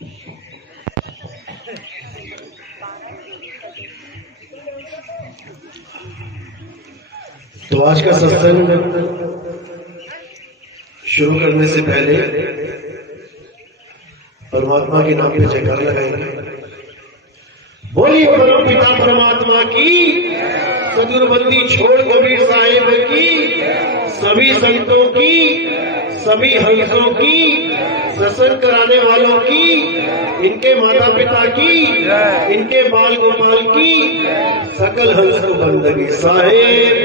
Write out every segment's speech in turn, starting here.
तो आज का सत्संग शुरू करने से पहले परमात्मा के नाम पे जयकार लगाएंगे। बोलिए परम पिता परमात्मा की, सदुरबंदी छोड़ कबीर साहिब की, सभी संतों की, सभी हंसों की, सत्संग कराने वालों की, इनके माता पिता की, इनके बाल गोपाल की, सकल हंस को बंदगी साहेब।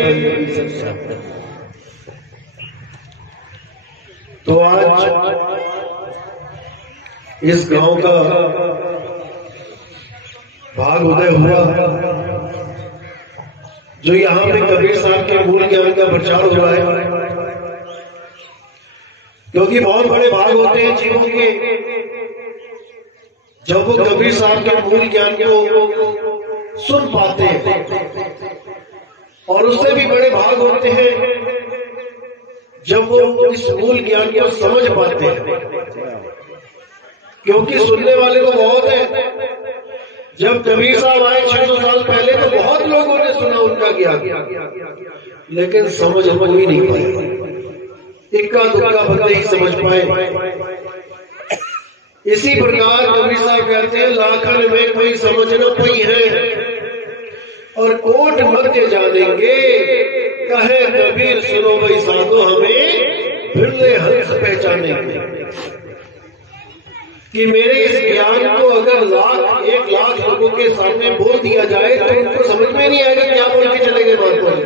तो आज इस गांव का भाग उदय हुआ, जो यहाँ पे कबीर साहब के मूल ज्ञान का प्रचार हो रहा है। क्योंकि बहुत बड़े भाग होते हैं जीवों के, जब वो कबीर साहब के मूल ज्ञान को सुन पाते हैं, और उससे भी बड़े भाग होते हैं जब वो इस मूल ज्ञान को समझ पाते हैं। क्योंकि सुनने वाले तो बहुत हैं। जब कबीर साहब आए 600 साल पहले तो बहुत लोगों ने सुना उनका ज्ञान, लेकिन समझ ही नहीं पाए। इक्का दुक्का बंदे ही समझ पाए। इसी प्रकार कबीर साहब कहते हैं, लाखन में कोई समझ न पाई है, और कोट मध्य जानेंगे, कहे कबीर सुनो भाई साधो हमें, फिर हंस पहचानेंगे। कि मेरे इस ज्ञान को अगर 1 लाख लोगों के सामने बोल दिया जाए तो उनको समझ में नहीं आएगा क्या बोल के चले गए बात बोले,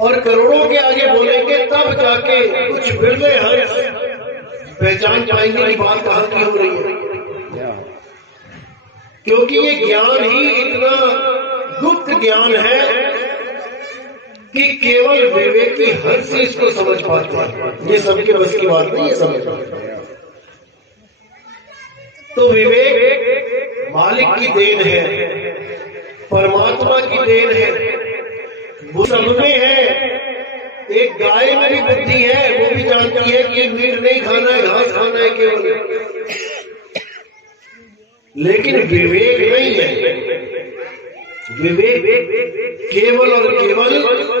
और करोड़ों के आगे बोलेंगे तब जाके कुछ बिरले हंस पहचान पाएंगे कि बात कहां की हो रही है। क्योंकि ये ज्ञान ही इतना गुप्त ज्ञान है कि केवल विवेकी हंस इसको समझ पाते हैं। ये सबके बस की बात नहीं है समझ। तो विवेक मालिक की देन है, परमात्मा की देन है, वो सब में है। एक गाय में भी बुद्धि है, वो भी जानती है कि मीट नहीं खाना है, घास खाना है केवल, लेकिन विवेक नहीं है। विवेक केवल और केवल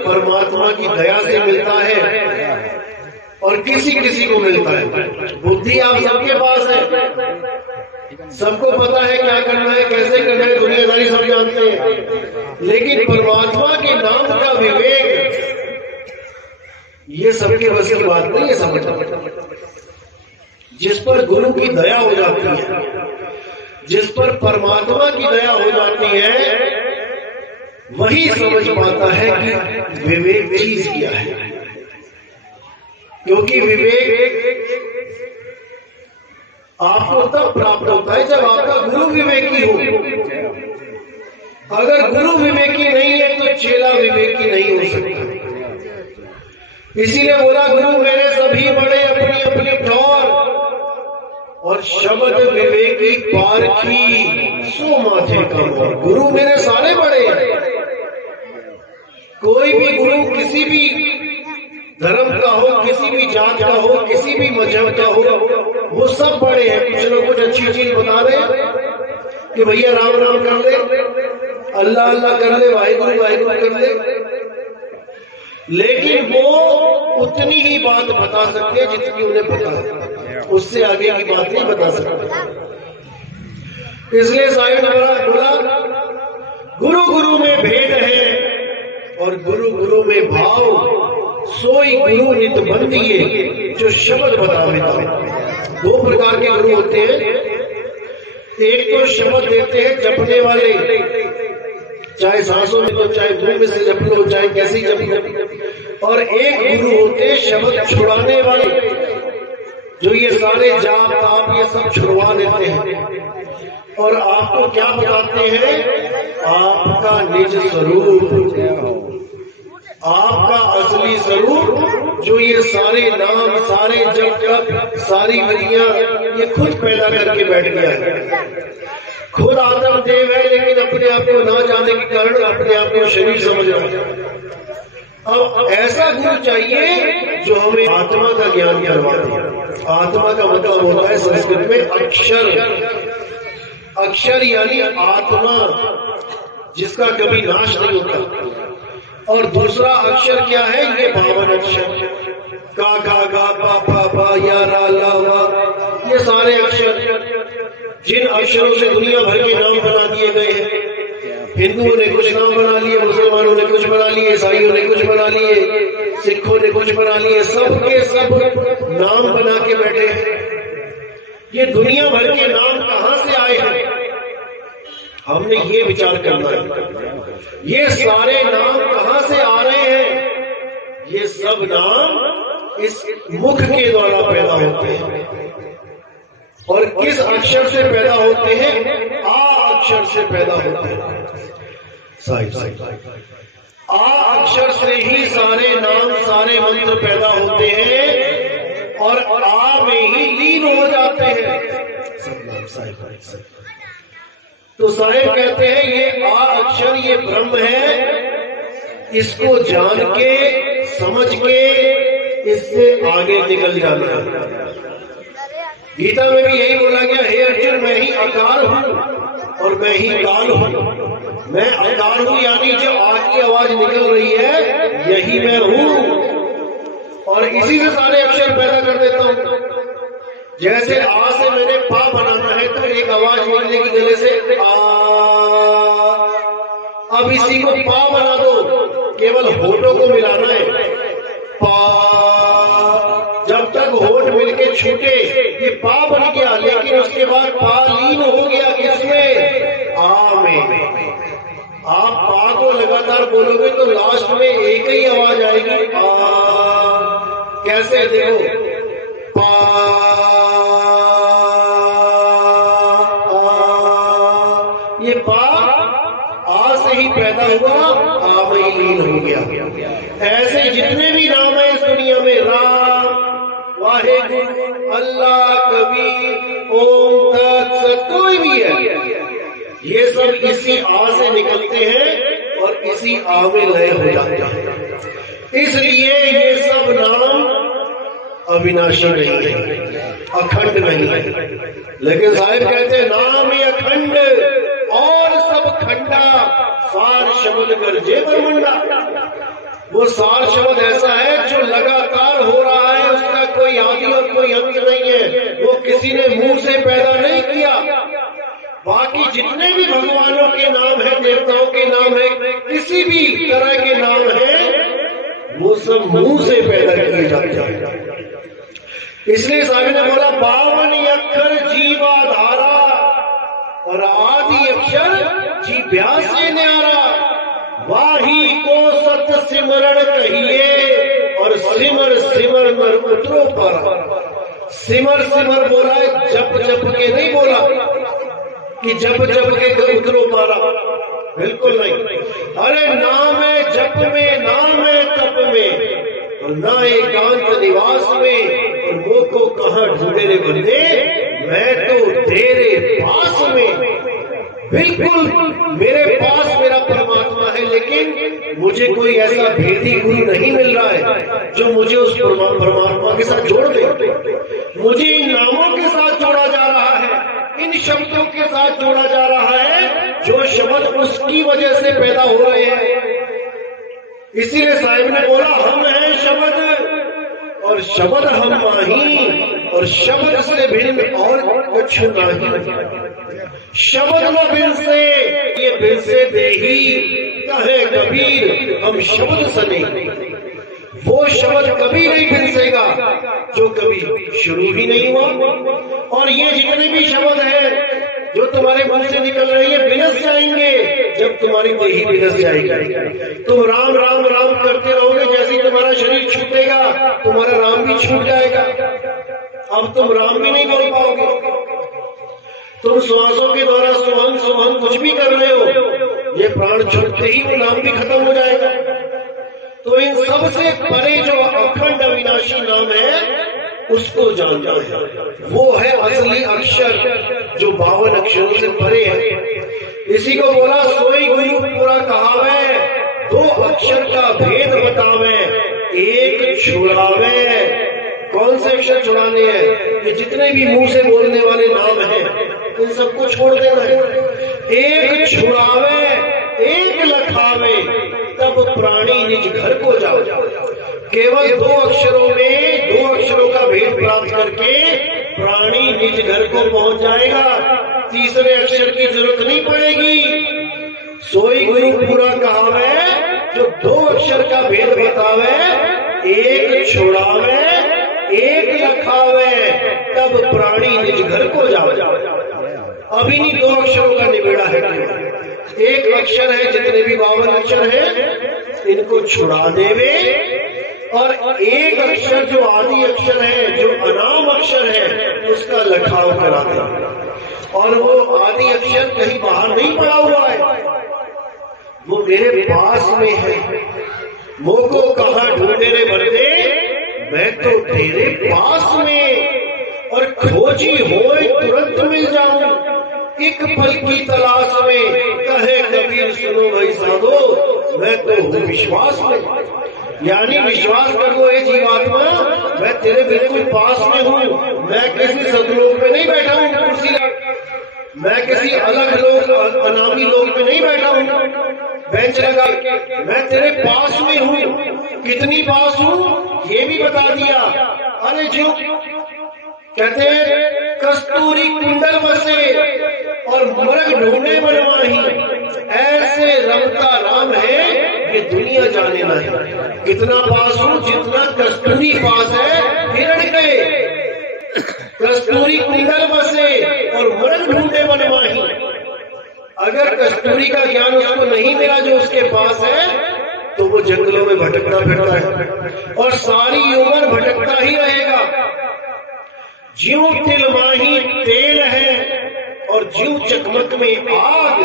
परमात्मा की दया से मिलता है, और किसी किसी को मिलता है। बुद्धि आप सबके पास है, सबको पता है क्या करना है, कैसे करना है, दुनियादारी सब जानते हैं, लेकिन परमात्मा के नाम का विवेक ये सबके बस की बात नहीं है समझना। जिस पर गुरु की दया हो जाती है, जिस पर परमात्मा की दया हो जाती है, वही समझ पाता है कि विवेक चीज क्या है। क्योंकि विवेक आपको तब प्राप्त होता है जब आपका गुरु विवेकी हो। अगर गुरु विवेकी नहीं है तो चेला विवेकी नहीं हो सकता। इसीलिए बोला, गुरु मेरे सभी बड़े अपनी अपनी ठौर, और शब्द विवेकी पारखी सो माथे का मोर। गुरु मेरे सारे बड़े हैं। कोई भी गुरु किसी भी धर्म का हो, किसी भी जात का हो, किसी भी मजहब का हो, वो सब बड़े हैं। कुछ लोग कुछ अच्छी चीज बता रहे हैं कि भैया राम राम कर ले, अल्लाह अल्लाह कर ले, वाहिगुरु वाहिगुरु कर ले, लेकिन वो उतनी ही बात बता सकते हैं जितनी उन्हें पता है, उससे आगे की बात नहीं बता सकते। इसलिए साहिब ने बोला, गुरु गुरु में भेद है, और गुरु गुरु में भाव, सोई गुरु नित बंदिए, जो शब्द बतावे। 2 प्रकार के गुरु होते हैं। एक तो शब्द देते हैं जपने वाले, चाहे सांसों में तो, चाहे मुंह में से जप लो, चाहे कैसे जप लो। और एक गुरु होते हैं शब्द छुड़ाने वाले, जो ये सारे जाप ताप ये सब छुड़वा देते हैं, और आपको क्या बताते हैं, आपका निज स्वरूप, आपका असली स्वरूप, जो ये सारे नाम, सारे जप, सारी विधियां ये खुद पैदा करके बैठ गया है। खुद आत्म देव है, लेकिन अपने आप को ना जाने के कारण अपने आप को शरीर समझ रहा है। अब ऐसा गुरु चाहिए जो हमें आत्मा का ज्ञान करवा दे। आत्मा का मतलब होता है संस्कृत में अक्षर। अक्षर यानी आत्मा, जिसका कभी नाश नहीं होता। और दूसरा अक्षर क्या है? ये 52 अक्षर, का गा पा पा पा या रा ला वा, ये सारे अक्षर जिन अक्षरों से दुनिया भर के नाम बना दिए गए हैं। हिंदुओं ने कुछ नाम बना लिए, मुसलमानों ने कुछ बना लिए, ईसाइयों ने कुछ बना लिए, सिखों ने कुछ बना लिए, सबके सब नाम बना के बैठे हैं। ये दुनिया भर के नाम कहां से आए हैं? हमने ये विचार करना है। ये सारे नाम कहां से आ रहे हैं? ये सब नाम इस मुख के द्वारा पैदा होते हैं। और किस अक्षर से पैदा होते हैं? आ अक्षर से पैदा होते हैं। आ अक्षर से ही सारे नाम, सारे मंत्र पैदा होते हैं और आ में ही लीन हो जाते हैं। तो साहिब कहते हैं ये आ अक्षर, ये ब्रह्म है, इसको जान के समझ के इससे आगे निकल जाना है। गीता में भी यही बोला गया, हे अर्जुन मैं ही आकार हूं और मैं ही काल हूं। मैं आकार हूं यानी जो आग की आवाज निकल रही है यही मैं हूं, और इसी से सारे अक्षर पैदा कर देता हूं। जैसे आ से मैंने पा बनाना है तो एक आवाज निकलेगी गले से आ। अब इसी को पा बना दो, केवल होठों को मिलाना है पा। जब तक होठ मिलके छूटे ये पा बन गया, लेकिन उसके बाद पा लीन हो गया किसमें? आ में। आप पा को लगातार बोलोगे तो लास्ट में एक ही आवाज आएगी आ। कैसे? देखो पा आ, ये पा आ से ही पैदा हुआ, आ में ही लीन हो गया। ऐसे जितने भी नाम है इस दुनिया में, राम, वाहेगुरु, अल्लाह, कबीर, ओम, तत्सत, कोई भी है, ये सब इसी आ से निकलते हैं और इसी आ में लय हो जाते हैं। इसलिए ये सब नाम अविनाशी नहीं है, अखंड नहीं है। लेकिन साहिब कहते हैं नाम ही अखंड और सब खंडा, सार शब्द गर्जे ब्रह्मंडा। वो सार शब्द ऐसा है जो लगातार हो रहा है, उसका कोई आदि और कोई अंत नहीं है। वो किसी ने मुंह से पैदा नहीं किया। बाकी जितने भी भगवानों के नाम है, देवताओं के नाम है, किसी भी तरह के नाम है, वो सब मुंह से पैदा किए जाते हैं। इसलिए साहब ने बोला 52 अक्षर जीवा धारा और आदि अक्षर जीव्या से न्यारा। वाही को सत सिमरण कहिए और सिमर सिमर मर उतरो पारा। सिमर सिमर बोला है, जप जप के नहीं बोला कि जप जप के उतरो पारा, बिल्कुल नहीं। अरे नाम है जप में, नाम है तप में, और ना एकांत निवास में, और वो को कहां ढूंढे रे बंदे, मैं तो तेरे पास में। बिल्कुल मेरे पास मेरा परमात्मा है, लेकिन मुझे कोई ऐसा भेदी गुरु नहीं मिल रहा है जो मुझे उस परमात्मा के साथ जोड़ दे। मुझे इन नामों के साथ जोड़ा जा रहा है, इन शब्दों के साथ जोड़ा जा रहा है जो शब्द उसकी वजह से पैदा हो रहे हैं। इसीलिए साहिब ने बोला हम हैं शब्द और शब्द हम माही, और शब्द से भिन्न और कुछ नहीं। शब्द न बिन से ये बिन से देही कहे कबीर, हम शब्द सने। वो शब्द कभी नहीं बिनसेगा जो कभी शुरू ही नहीं हुआ। और ये जितने भी शब्द हैं जो तुम्हारे मुंह से निकल रहे हैं बिनस जाएंगे जब तुम्हारी देही बिनस जाएगी। तुम राम राम राम करते रहोगे, जैसे तुम्हारा शरीर छूटेगा तुम्हारा राम भी छूट जाएगा। अब तुम राम भी नहीं बोल पाओगे। तुम श्वासों के द्वारा सुहन सुहन कुछ भी कर रहे हो, ये प्राण छूटते ही वो नाम भी खत्म हो जाएगा। तो इन सब से परे जो अखंड अविनाशी नाम है उसको जानना है, वो है असली अक्षर जो 52 अक्षरों से परे है। इसी को बोला सोई गुरु पूरा कहावे, 2 अक्षर का भेद बतावे, एक छुड़ावे कौन से अक्षर छुड़ाने हैं? ये जितने भी मुंह से बोलने वाले नाम हैं इन सबको छोड़ देना है। एक छुड़ावे एक लखावे तब प्राणी निज घर को जाओ। केवल दो अक्षरों में दो अक्षरों का भेद प्राप्त करके प्राणी निज घर को पहुंच जाएगा। तीसरे अक्षर की जरूरत नहीं पड़ेगी। सोई गुरु पूरा कहावे जो दो अक्षर का भेद बतावे, एक छुड़ावे एक लखावे तब प्राणी निज घर को जाओ। अभी नहीं दो अक्षरों का निबेड़ा है, एक अक्षर है, जितने भी 52 अक्षर है इनको छुड़ा देवे और एक अक्षर जो आदि अक्षर है, जो अनाम अक्षर है, उसका लखाव करा दे। और वो आदि अक्षर कहीं बाहर नहीं पड़ा हुआ है, वो मेरे पास में है। मोको कहाँ ढूंढे रे बंदे, मैं तो तेरे पास में, और खोजी होए तुरंत मिल जाऊं, एक पल की तलाश में। कहे कबीर सुनो भाई साधो, मैं तो हूँ विश्वास में। यानी विश्वास कर लो ये जीवात्मा, मैं तेरे बिल्कुल पास में हूँ। मैं किसी सतलोक में नहीं बैठा हूँ कुर्सी, मैं किसी अलग लोग अनामी लोग में नहीं बैठा हूँ बेंच लगा, मैं तेरे पास में हूँ। कितनी पास हूँ ये भी बता दिया। अरे जो कहते हैं कस्तूरी कुंडल बसे और मरग ढूंढे बनवाही, ऐसे रमता राम है ये दुनिया जाने नहीं। कितना पास हूँ, जितना कस्तूरी पास है हिरण के। कस्तूरी कुंडल बसे और मरग ढूंढे बनवाही। अगर कस्तूरी का ज्ञान उसको नहीं मिला जो उसके पास है, तो वो जंगलों में भटकता फिरता है और सारी उम्र भटकता ही रहेगा। ज्यों तिलमाही तेल है और ज्यों चकमक में आग,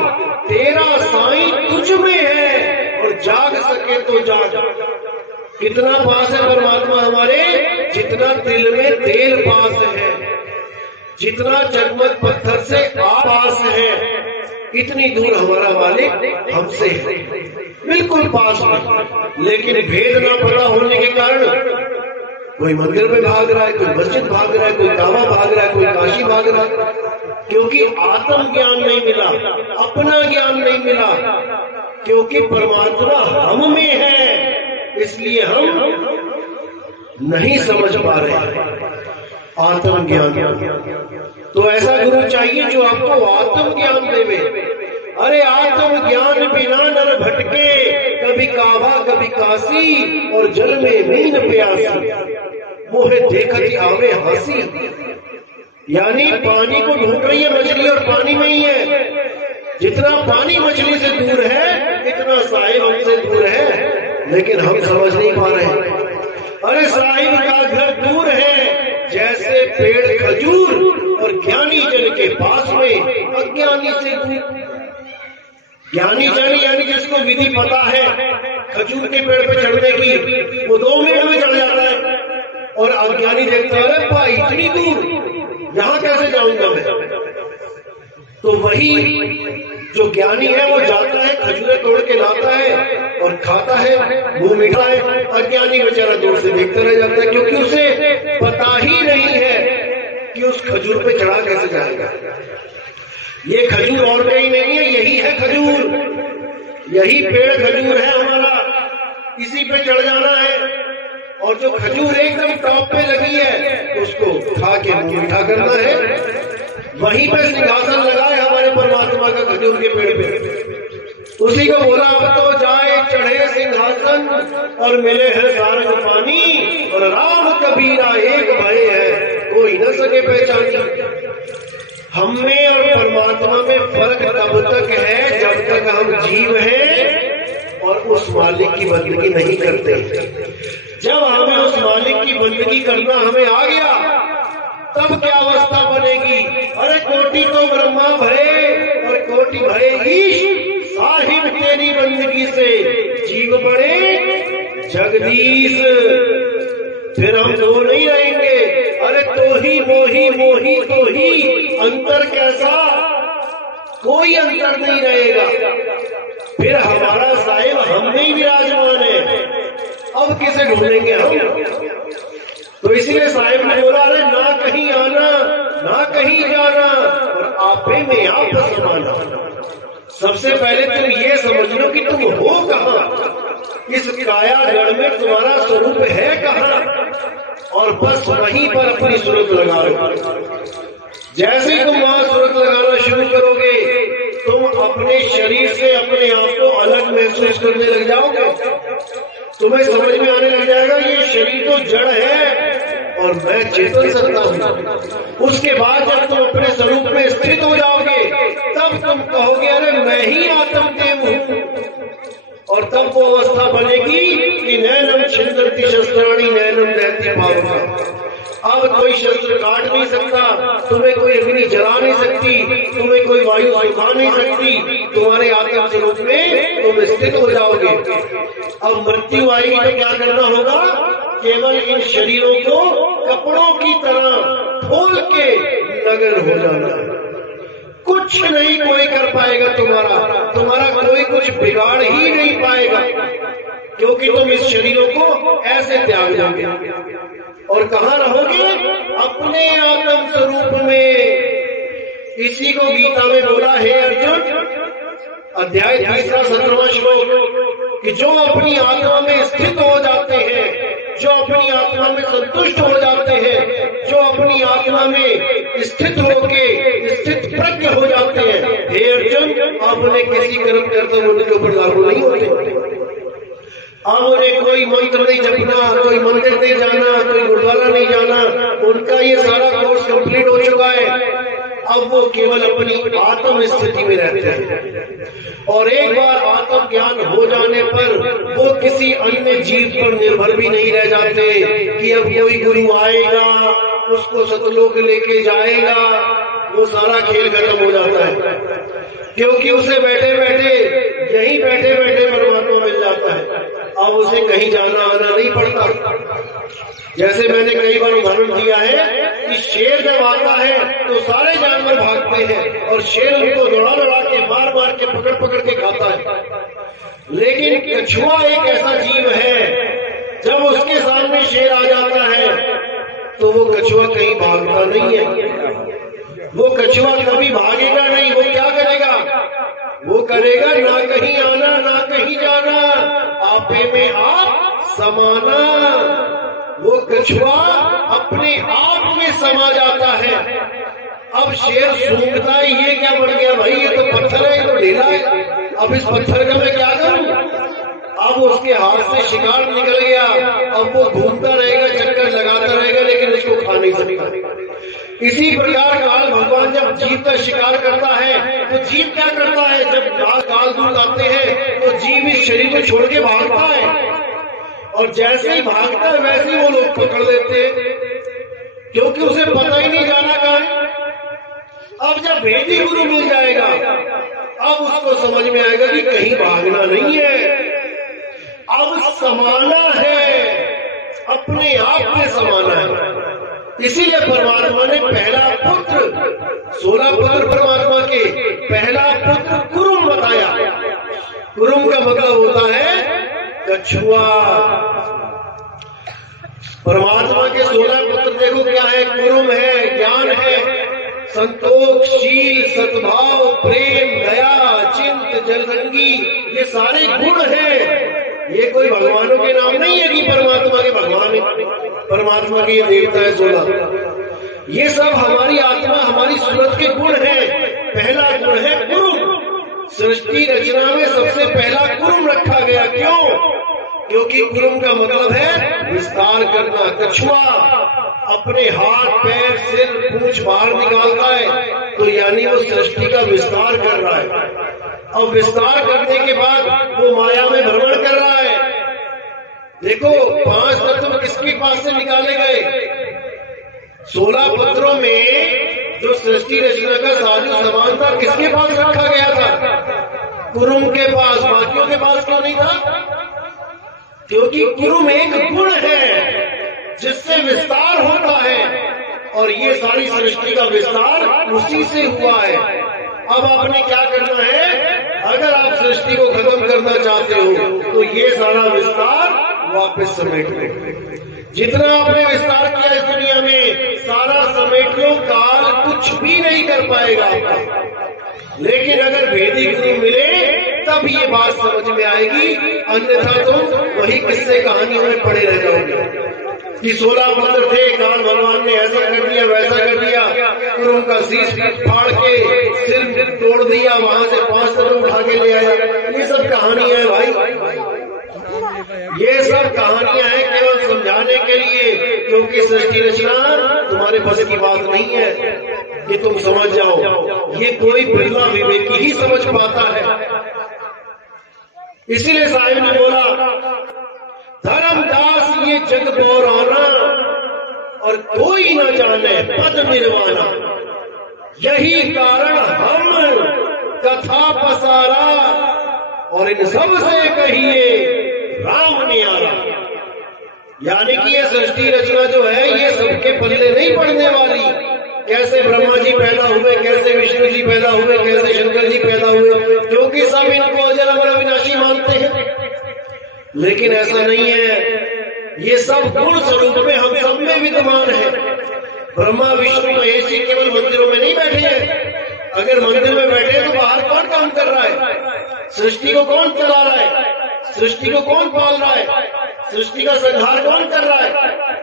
तेरा साईं तुझ में है और जाग सके तो जाग। कितना पास है परमात्मा हमारे, जितना तिल में तेल पास है, जितना चकमक पत्थर से पास है, इतनी दूर हमारा मालिक हमसे है, बिल्कुल पास में। लेकिन भेद न पता होने के कारण कोई मंदिर में भाग रहा है, कोई मस्जिद भाग रहा है, कोई काबा भाग रहा है, कोई काशी भाग रहा है, क्योंकि आत्म ज्ञान नहीं मिला, अपना ज्ञान नहीं मिला। क्योंकि परमात्मा हम में है, इसलिए हम नहीं समझ पा रहे आत्म ज्ञान। तो ऐसा गुरु चाहिए जो आपको आत्म ज्ञान देवे। अरे आत्म ज्ञान बिना नर भटके, कभी काबा कभी काशी और जल में मीन प्यासी, मोहे देखती आवे हंसी। यानी पानी को ढूंढ रही है मछली और पानी में ही है। जितना पानी मछली से दूर है इतना साहिब हमसे दूर है, लेकिन हम समझ नहीं पा रहे। अरे साहिब का घर दूर है जैसे पेड़ खजूर और ज्ञानी जन के पास में अज्ञानी से दूर। ज्ञानी जन यानी जिसको विधि पता है खजूर के पेड़ पे चढ़ने की, वो 2 मिनट में चढ़ जाता है। और अज्ञानी देखता है भाई इतनी दूर यहाँ कैसे जाऊंगा मैं। तो वही जो ज्ञानी है वो जाता है, खजूरें तोड़ के लाता है और खाता है, मुंह मीठा है। अज्ञानी बेचारा दूर से देखते रह जाता है, क्योंकि उसे पता ही नहीं है कि उस खजूर पे चढ़ा कैसे जाएगा। ये खजूर और कहीं नहीं है, यही है खजूर, यही पेड़ खजूर है हमारा, इसी पे चढ़ जाना है। और जो खजूर एकदम टॉप पे लगी है उसको खा के मुंह मीठा करना है। वहीं पे सिंहासन लगा है हमारे परमात्मा का खजूर के पेड़ पे। उसी को बोला अब तो जाए चढ़े सिंहासन और मिले है सारंग पानी, और राम कबीरा एक भय है कोई न सके पहचानी। हम में और परमात्मा में फर्क तब तक है जब तक हम जीव हैं और उस मालिक की बंदगी नहीं करते। जब हमें उस मालिक की बंदगी करना हमें आ गया, तब क्या अवस्था बनेगी। अरे कोटि तो ब्रह्मा भरे और कोटि भरे ईश, साहिब तेरी बंदगी से जीव बड़े जगदीश। फिर हम दो नहीं रहेंगे। अरे तो ही मोही मोही तो ही, अंतर कैसा, कोई अंतर नहीं रहेगा। फिर हमारा साहिब हम में ही विराजमान है। अब किसे ढूंढेंगे हम। तो इसलिए साहिब ने बोला, अरे ना कहीं आना ना कहीं जाना और आपे में आप समाना। सबसे पहले तुम ये समझ लो कि तुम हो कहां, इस काया जड़ में तुम्हारा स्वरूप है कहां, और बस वहीं पर अपनी सूरत लगा लो। जैसे ही तुम वहां सूरत लगाना शुरू करोगे, तुम अपने शरीर से अपने आप को अलग महसूस करने लग जाओगे। तुम्हें समझ में आने लग जाएगा ये शरीर तो जड़ है और मैं चेतन सत्ता हूं। उसके बाद जब तुम अपने स्वरूप में स्थित हो जाओगे, तब तुम कहोगे, अरे मैं ही आत्मदेव हूं। और तब वो अवस्था बनेगी कि नैनम छिंदन्ति शस्त्राणि नैनम दहति पावका। अब कोई शस्त्र काट नहीं सकता, तुम्हें कोई अग्नि जला नहीं सकती, तुम्हें कोई वायु सुखा नहीं सकती। तुम्हारे आत्म स्वरूप में तुम स्थित हो जाओगे। अब मृत्यु आएगी तो क्या करना होगा? केवल इन शरीरों को कपड़ों की तरह खोल के नग्न हो जाना। कुछ नहीं कोई कर पाएगा, तुम्हारा कोई कुछ बिगाड़ ही नहीं पाएगा, क्योंकि तुम इस शरीरों को ऐसे त्याग दोगे और कहाँ रहोगे? अपने आत्म स्वरूप में। इसी को गीता में बोला है अर्जुन, अध्याय 3 17वां श्लोक, कि जो अपनी आत्मा में स्थित हो जाते हैं, जो अपनी आत्मा में संतुष्ट हो जाते हैं, जो अपनी आत्मा में स्थित होके स्थित प्रज्ञ हो जाते हैं, हे अर्जुन, अब उन्हें किसी कर्म कर्तव्य उनके ऊपर लागू नहीं होते। अब उन्हें कोई मंत्र नहीं जपना, कोई मंदिर नहीं जाना, कोई गुरुद्वारा नहीं जाना, उनका ये सारा कोर्स कंप्लीट हो चुका है। अब वो केवल अपनी आत्म स्थिति में रहते हैं और एक बार आत्म ज्ञान हो जाने पर वो किसी अन्य जीव पर निर्भर भी नहीं रह जाते कि अब कोई गुरु आएगा उसको सतलोक लेके जाएगा। वो सारा खेल खत्म हो जाता है, क्योंकि उसे बैठे बैठे यहीं बैठे बैठे परमात्मा मिल जाता है। अब उसे कहीं जाना आना नहीं पड़ता। जैसे मैंने कई बार उदाहरण दिया है कि शेर जब आता है तो सारे जानवर भागते हैं और शेर उनको दौड़ा दौड़ा के मार मार के पकड़ पकड़ के खाता है। लेकिन कछुआ एक ऐसा जीव है, जब उसके सामने शेर आ जाता है तो वो कछुआ कहीं भागता नहीं है। वो कछुआ कभी भागेगा नहीं। वो क्या करेगा? वो करेगा ना कहीं आना ना कहीं जाना, आपे में आप समाना। वो कछुआ अपने आप में समा जाता है। अब शेर सूंघता है, ये क्या बन गया भाई, ये तो पत्थर है, ये तो ढीला है, अब इस पत्थर का मैं क्या करूं? अब उसके हाथ से शिकार निकल गया। अब वो घूमता रहेगा, चक्कर लगाता रहेगा, लेकिन उसको खा नहीं सकता। इसी प्रकार काल भगवान जब जीव का शिकार करता है तो जीव क्या करता है? जब काल दूत आते हैं तो जीव इस शरीर को छोड़ के भागता है, और जैसे ही भागता है वैसे ही वो लोग पकड़ लेते हैं, क्योंकि उसे पता ही नहीं जाना कहाँ है। अब जब भेदी गुरु मिल जाएगा, अब उसको समझ में आएगा कि कहीं भागना नहीं है, अब समाना है, अपने आप में समाना है। इसीलिए परमात्मा ने पहला पुत्र, 16 पुत्र परमात्मा के, पहला पुत्र कुरुम बताया। कुरुम का मतलब होता है कछुआ। परमात्मा के 16 पुत्र देखो क्या है? कुरुम है, ज्ञान है, संतोष, शील, सद्भाव, प्रेम, दया, चिंत, जलरंगी, ये सारे गुण हैं। ये कोई भगवानों के नाम नहीं है कि परमात्मा के भगवान है, परमात्मा के ये देवता है 16। ये सब हमारी आत्मा, हमारी सूरत के गुण हैं। पहला गुण है कुरुम। सृष्टि रचना में सबसे पहला कुरुम रखा गया। क्यों? क्योंकि कुरुम का मतलब है विस्तार करना। कछुआ अपने हाथ, पैर, सिर, पूंछ बाहर निकालता है तो यानी वो सृष्टि का विस्तार कर रहा है। अब विस्तार करने के बाद वो माया में भ्रमण कर रहा है। देखो 5 तत्व किसके पास से निकाले गए? 16 पत्रों में जो सृष्टि रचना का साधु समान था किसके पास रखा गया था? कुरुम के पास। बाकियों के पास क्यों नहीं था? क्योंकि कुरुम एक गुण है जिससे विस्तार होता है, और ये सारी सृष्टि का विस्तार उसी से हुआ है। अब आपने क्या करना है? अगर आप सृष्टि को खत्म करना चाहते हो तो ये सारा विस्तार वापस समेट लो। जितना आपने विस्तार किया इस दुनिया में सारा समेट लो, काल कुछ भी नहीं कर पाएगा। लेकिन अगर वैदिक गुरु मिले तब ये बात समझ में आएगी, अन्यथा तो वही किस्से कहानियों में पड़े रह जाओगे कि 16 पुत्र थे, काल भगवान ने ऐसा कर दिया वैसा कर दिया, फिर उनका शीश फाड़ के सिर तोड़ दिया, वहां से 5 तरह उठा के ले आया। ये सब कहानियां हैं भाई, ये सब कहानियां हैं केवल समझाने के लिए, क्योंकि सृष्टि रचना तुम्हारे बस की बात नहीं है कि तुम समझ जाओ। ये कोई बिरला विवेकी ही समझ पाता है। इसीलिए साहिब ने बोला, धर्मदास ये जग गौराना और कोई न जाने पद निर्वाणा, यही कारण हम कथा पसारा और इन सब से कहिए राम न्यारा। यानी कि ये सृष्टि रचना जो है ये सबके पल्ले नहीं पड़ने वाली। कैसे ब्रह्मा जी पैदा हुए, कैसे विष्णु जी पैदा हुए, कैसे शंकर जी पैदा हुए, क्योंकि सब इनको अजर अमर अविनाशी मानते हैं। लेकिन ऐसा नहीं है, ये सब गुण स्वरूप में हम सब में विद्यमान है। ब्रह्मा विष्णु महेश जी केवल मंदिरों में नहीं बैठे हैं। अगर मंदिर में बैठे तो बाहर कौन काम कर रहा है? सृष्टि को कौन चला रहा है? सृष्टि को कौन पाल रहा है? सृष्टि का संहार कौन कर रहा है?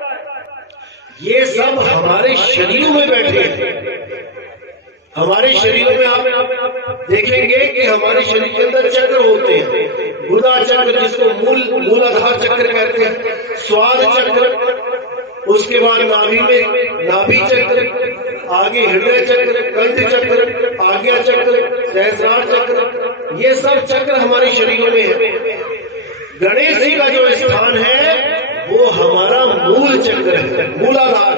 ये सब हमारे शरीरों में बैठे हैं। हमारे शरीरों में आप देखेंगे कि हमारे शरीर के अंदर चक्र होते हैं। गुदा चक्र, जिसको मूलाधार चक्र कहते हैं, स्वाद चक्र, उसके बाद नाभि में नाभि चक्र, आगे हृदय चक्र, कंठ चक्र, आज्ञा चक्र, सहस्रार चक्र, ये सब चक्र हमारे शरीरों में है। गणेश जी का जो स्थान है वो हमारा मूल चक्र है, मूलाधार।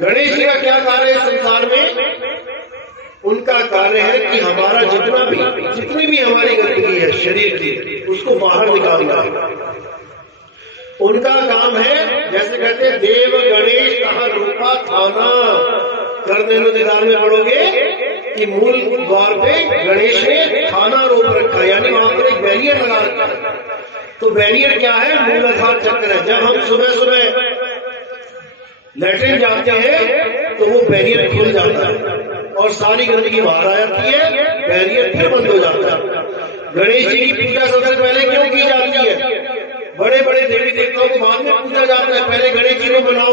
गणेश जी का क्या कार्य है संसार में? उनका कार्य है कि हमारा जितनी भी हमारी गंदगी है शरीर की, उसको बाहर निकालना है। उनका काम है, जैसे कहते हैं देव गणेश कहा रूपा थाना, करने निदान में पढ़ोगे कि मूल द्वार पे गणेश ने थाना रोक रखा, यानी वहां पर एक बैरियर लगा रखा है। तो बैरियर क्या है? मूलाधार चक्र है। जब हम सुबह सुबह लैट्रिन जाते हैं तो वो बैरियर खुल जाता है और सारी गंदगी बाहर आ जाती है, बैरियर फिर बंद हो जाता है। गणेश जी की पूजा सबसे पहले क्यों की जाती है? बड़े बड़े देवी देवताओं को बाद में पूजा जाता है, पहले गणेश जी को बनाओ।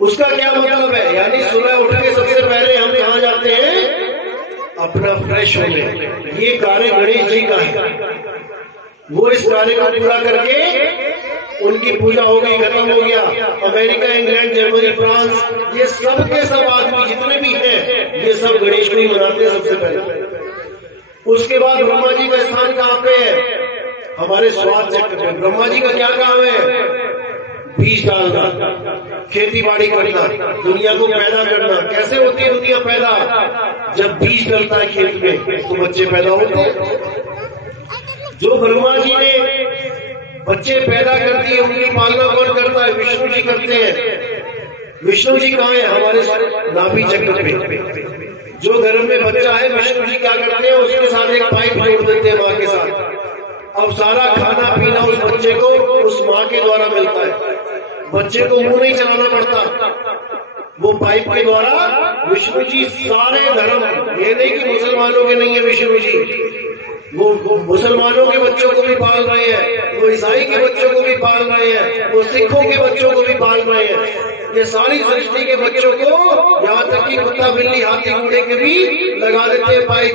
उसका क्या मतलब है? यानी सुबह उठ के सबसे पहले हम कहाँ जाते हैं? अपना फ्रेश होने। ये कार्य गणेश जी का है। वो इस कार्य को पूरा करके उनकी पूजा हो गई, खत्म हो गया। अमेरिका, इंग्लैंड, जर्मनी, फ्रांस, ये सब के सब आदमी जितने भी हैं ये सब गणेश को ही मनाते हैं सबसे पहले। उसके बाद ब्रह्मा जी का स्थान कहाँ पे है? हमारे स्वाद चक्र में। ब्रह्मा जी का क्या काम है? बीज डालना, खेती बाड़ी करना, दुनिया को पैदा करना। कैसे होती है दुनिया पैदा? जब बीज डलता है खेत में तो बच्चे पैदा होते हैं। जो ब्रह्मा जी ने बच्चे पैदा कर दिए उनकी पालना कौन करता है? विष्णु जी करते हैं। विष्णु जी कहाँ है? हमारे नाभि चक्र में। जो गर्भ में बच्चा है विष्णु जी क्या करते हैं? उसके साथ एक पाइप जोड़ देते हैं माँ के साथ। अब सारा खाना पीना उस बच्चे को उस माँ के द्वारा मिलता है। बच्चे को मुंह नहीं चलाना पड़ता, वो पाइप के द्वारा विष्णु जी सारे धर्म, ये नहीं कि मुसलमानों के नहीं है विष्णु जी, वो मुसलमानों के बच्चों को भी पाल रहे हैं, वो ईसाई के बच्चों को भी पाल रहे हैं, वो सिखों के बच्चों को भी पाल रहे हैं। ये सारी सृष्टि के बच्चों को, यहाँ तक कि कुत्ता बिल्ली हाथी घोड़े के भी लगा देते हैं पाइप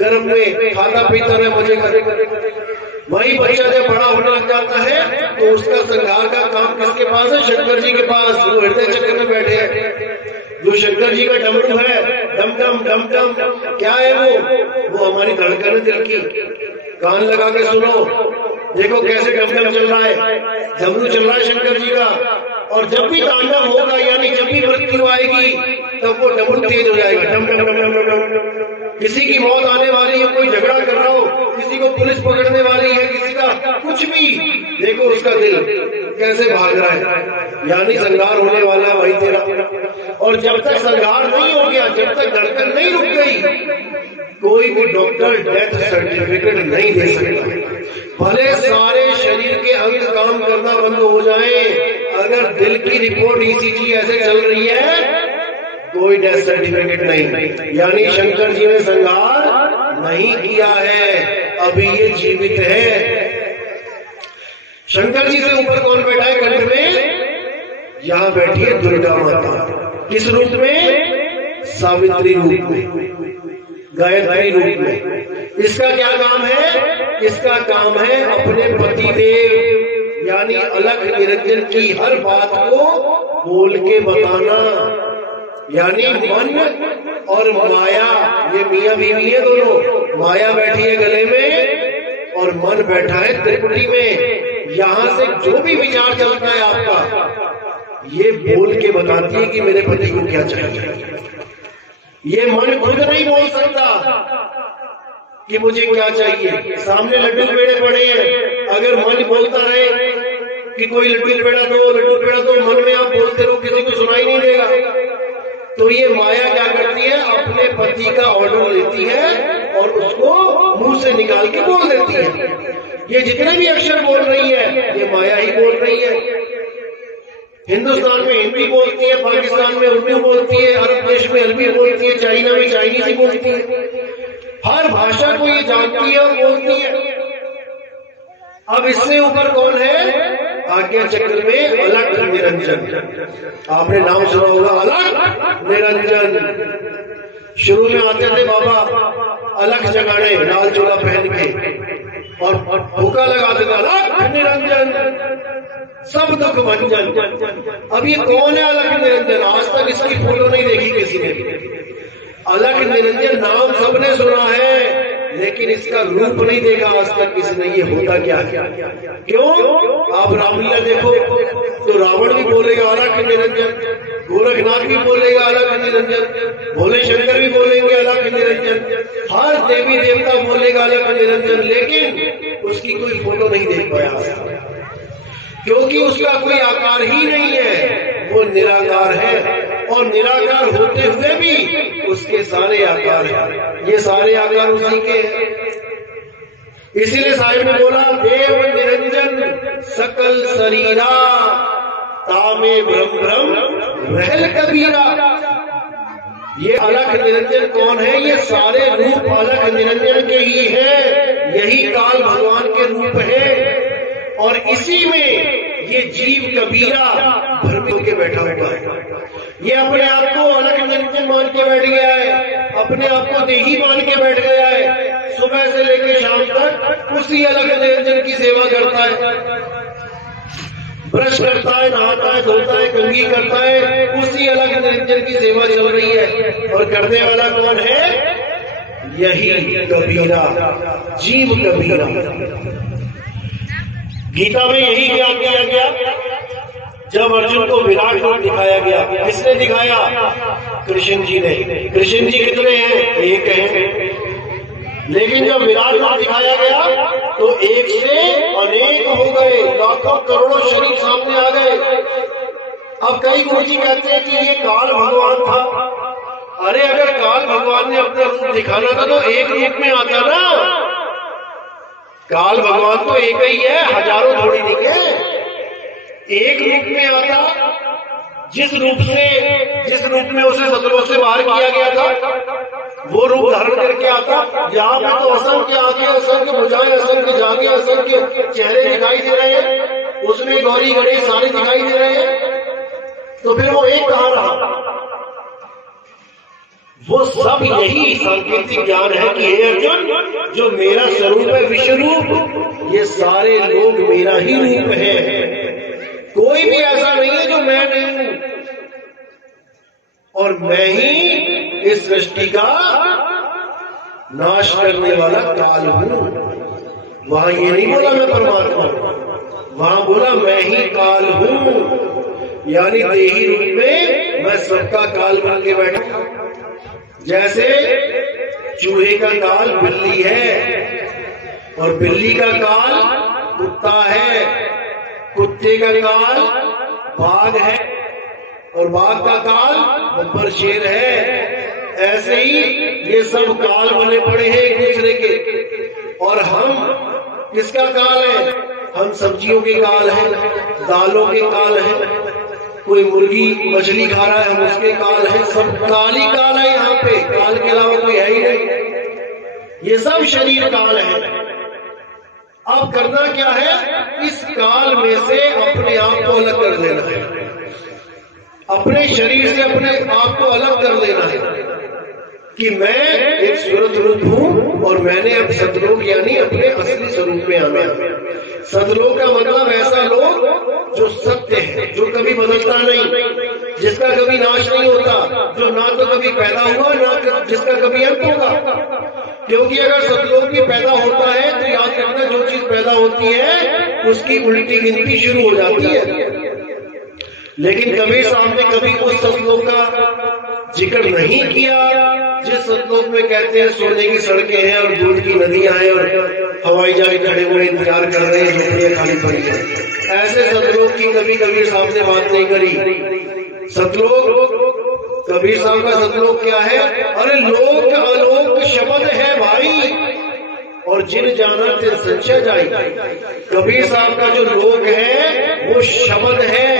गर्भ में, खाता पीता रहे मजे करे। वही बच्चा जब बड़ा होने लग जाता है तो उसका संहार का काम किसके पास है? शंकर जी के पास। वो हृदय चक्र में बैठे हैं। जो शंकर जी का डमरू है, डम डम डम डम, क्या है वो हमारी धड़कन है दिल की। कान लगा के सुनो, देखो कैसे डम डम चल रहा है, डमरू चल रहा है शंकर जी का। और जब भी तांडव होगा, यानी जब भी मृत्यु आएगी, तब वो डमरू तेज हो जाएगा, डम डम डम डम डम। किसी की मौत आने वाली है, कोई झगड़ा कर रहा हो, किसी को पुलिस पकड़ने वाली है, किसी का कुछ भी, देखो उसका दिल कैसे भाग रहा है, यानी संहार होने वाला है भाई तेरा। और जब तक संहार नहीं हो गया, जब तक धड़कन नहीं रुक गई, कोई भी डॉक्टर डेथ सर्टिफिकेट नहीं दे सकता। भले सारे शरीर के अंग काम करना बंद हो जाए, अगर दिल की रिपोर्ट ईसीजी ऐसे चल रही है, कोई डेथ सर्टिफिकेट नहीं। यानी शंकर जी ने संहार नहीं किया है, अभी ये जीवित है। शंकर जी से ऊपर कौन बैठा है कंठ में? यहां बैठी है दुर्गा माता। किस रूप में? सावित्री रूप में, गायत्री रूप में। इसका क्या काम है? इसका काम है अपने पति देव यानी अलख निरंजन की हर बात को बोल के बताना। यानी मन और माया, ये मियां बीवी है दोनों। माया बैठी है गले में और मन बैठा है त्रिपुटी में। यहां से जो भी विचार चलता है आपका, ये बोल के बताती है कि मेरे पति को क्या चाहिए। ये मन खुद नहीं बोल सकता कि मुझे क्या चाहिए। सामने लड्डू पेड़े पड़े हैं, अगर मन बोलता रहे कि कोई लड्डू पेड़ा दो, मन में आप बोलते रहो, किसी को सुनाई नहीं देगा। तो ये माया क्या करती है? अपने पति का ऑर्डर लेती है और उसको मुंह से निकाल के बोल देती है। ये जितने भी अक्षर बोल रही है, ये माया ही बोल रही है। हिंदुस्तान में हिंदी बोलती है, पाकिस्तान में उर्दू बोलती है, अरब देश में अरबी बोलती है, चाइना में चाइनीज बोलती है। हर भाषा को ये जानती है और बोलती है। अब इससे ऊपर कौन है? आज्ञा चक्र में अलख निरंजन। आपने नाम सुना होगा, अलख निरंजन। शुरू में आते थे बाबा अलख जगाने, लाल चोला पहन के, और भूखा लगाते थे, अलख निरंजन सब दुख भंजन। अब ये कौन है अलख निरंजन? आज तक इसकी फोटो नहीं देखी किसी ने। अलख निरंजन नाम सबने सुना है, लेकिन इसका रूप नहीं देखा आज तक किसी ने। ये होता क्या है? क्यों? आप रामलीला देखो तो रावण भी बोलेगा अलख निरंजन, गोरखनाथ भी बोलेगा अलख निरंजन, भोले शंकर भी बोलेंगे अलख निरंजन, हर देवी देवता बोलेगा अलख निरंजन, लेकिन उसकी कोई फोटो नहीं देख पाया, क्योंकि उसका कोई आकार ही नहीं है। वो निराकार है, और निराकार होते हुए भी उसके सारे आकार हैं। ये सारे आकार उसी के हैं। इसीलिए साहिब ने बोला, देव निरंजन सकल शरीरा, तामे भ्रम रहल कबीरा। ये अलख निरंजन कौन है? ये सारे रूप अलख निरंजन के ही है। यही काल भगवान के रूप है, और इसी में ये जीव कबीरा भ्रमित होकर बैठा हुआ है। ये अपने आप को अलख निरंजन मान के बैठ गया है, अपने आप को देही मान के बैठ गया है। सुबह से लेकर शाम तक उसी अलख निरंजन की सेवा करता है, ब्रश करता है, नहाता है, धोता है, कंघी करता है, उसी अलख निरंजन की सेवा चल रही है। और करने वाला कौन है? यही कबीरा, जीव कबीरा। गीता में यही ज्ञान दिया गया जब अर्जुन को विराट रूप दिखाया गया। किसने दिखाया? कृष्ण जी ने। कृष्ण जी कितने हैं? एक हैं। लेकिन जब विराट रूप दिखाया गया तो एक से अनेक हो गए, लाखों करोड़ों शरीर सामने आ गए। अब कई गुरु जी कहते हैं कि ये काल भगवान था। अरे अगर काल भगवान ने अपना रूप दिखाना था तो एक रूप में आता ना। काल भगवान तो एक ही है, हजारों थोड़ी दिखे। एक रूप में आता, जिस रूप में उसे सतलोक से बाहर किया गया था, वो रूप धारण करके आता। यहाँ पे तो असंख्य आगे, असंख्य भुजाएं, असंख्य जागे, असंख्य चेहरे दिखाई दे रहे हैं। उसमें गौरी गणेश सारे दिखाई दे रहे हैं। तो फिर वो एक कहाँ रहा? वो सब यही सांकेतिक ज्ञान है कि हे अर्जुन, जो मेरा स्वरूप है विश्व रूप, ये सारे लोग मेरा ही रूप है। कोई भी ऐसा नहीं है जो मैं नहीं हूं, और मैं ही इस सृष्टि का नाश करने वाला काल हूं। वहां ये नहीं बोला मैं परमात्मा, वहां बोला मैं ही काल हूं, यानी देही रूप में मैं सबका काल बन के बैठा। जैसे चूहे का काल बिल्ली है, और बिल्ली का काल कुत्ता है, कुत्ते का काल बाघ है, और बाघ का काल बब्बर शेर है। ऐसे ही ये सब काल बने पड़े हैं एक दूसरे के। और हम किसका काल है? हम सब्जियों के काल हैं, दालों के काल हैं, कोई मुर्गी मछली खा रहा है हम उसके काल है। सब काल ही काल है, यहाँ पे काल के अलावा कोई है ही नहीं। ये सब शरीर काल है। अब करना क्या है? इस काल में से अपने आप को अलग कर लेना है, अपने शरीर से अपने आप को अलग कर लेना है कि मैं एक सूरत रूप हूं और मैंने अब सतलोक यानी अपने असली स्वरूप में आना है। सतलोक का मतलब ऐसा लोक जो सत्य है, जो कभी बदलता नहीं, जिसका कभी नाश नहीं होता, जो ना तो कभी पैदा हुआ ना जिसका कभी अंत होगा। क्योंकि अगर सतलोक भी पैदा होता है तो याद रखना जो चीज पैदा होती है उसकी उल्टी गिनती शुरू हो जाती है। लेकिन कबीर साहब ने कभी उस सतलोक का जिक्र नहीं किया जिस सतलोक में कहते हैं सोने की सड़कें हैं और दूध की नदियां हैं और हवाई जहाज खड़े हुए इंतजार कर रहे हैं, झोपड़ियां खाली पड़ी हैं। ऐसे सतलोक की कभी कबीर साहब ने बात नहीं करी। सतलोक, कबीर साहब का सतलोक क्या है? अरे लोक अलोक शब्द है भाई, और जिन जाना तिन संशय जाई। कबीर साहब का जो लोक है वो शब्द है,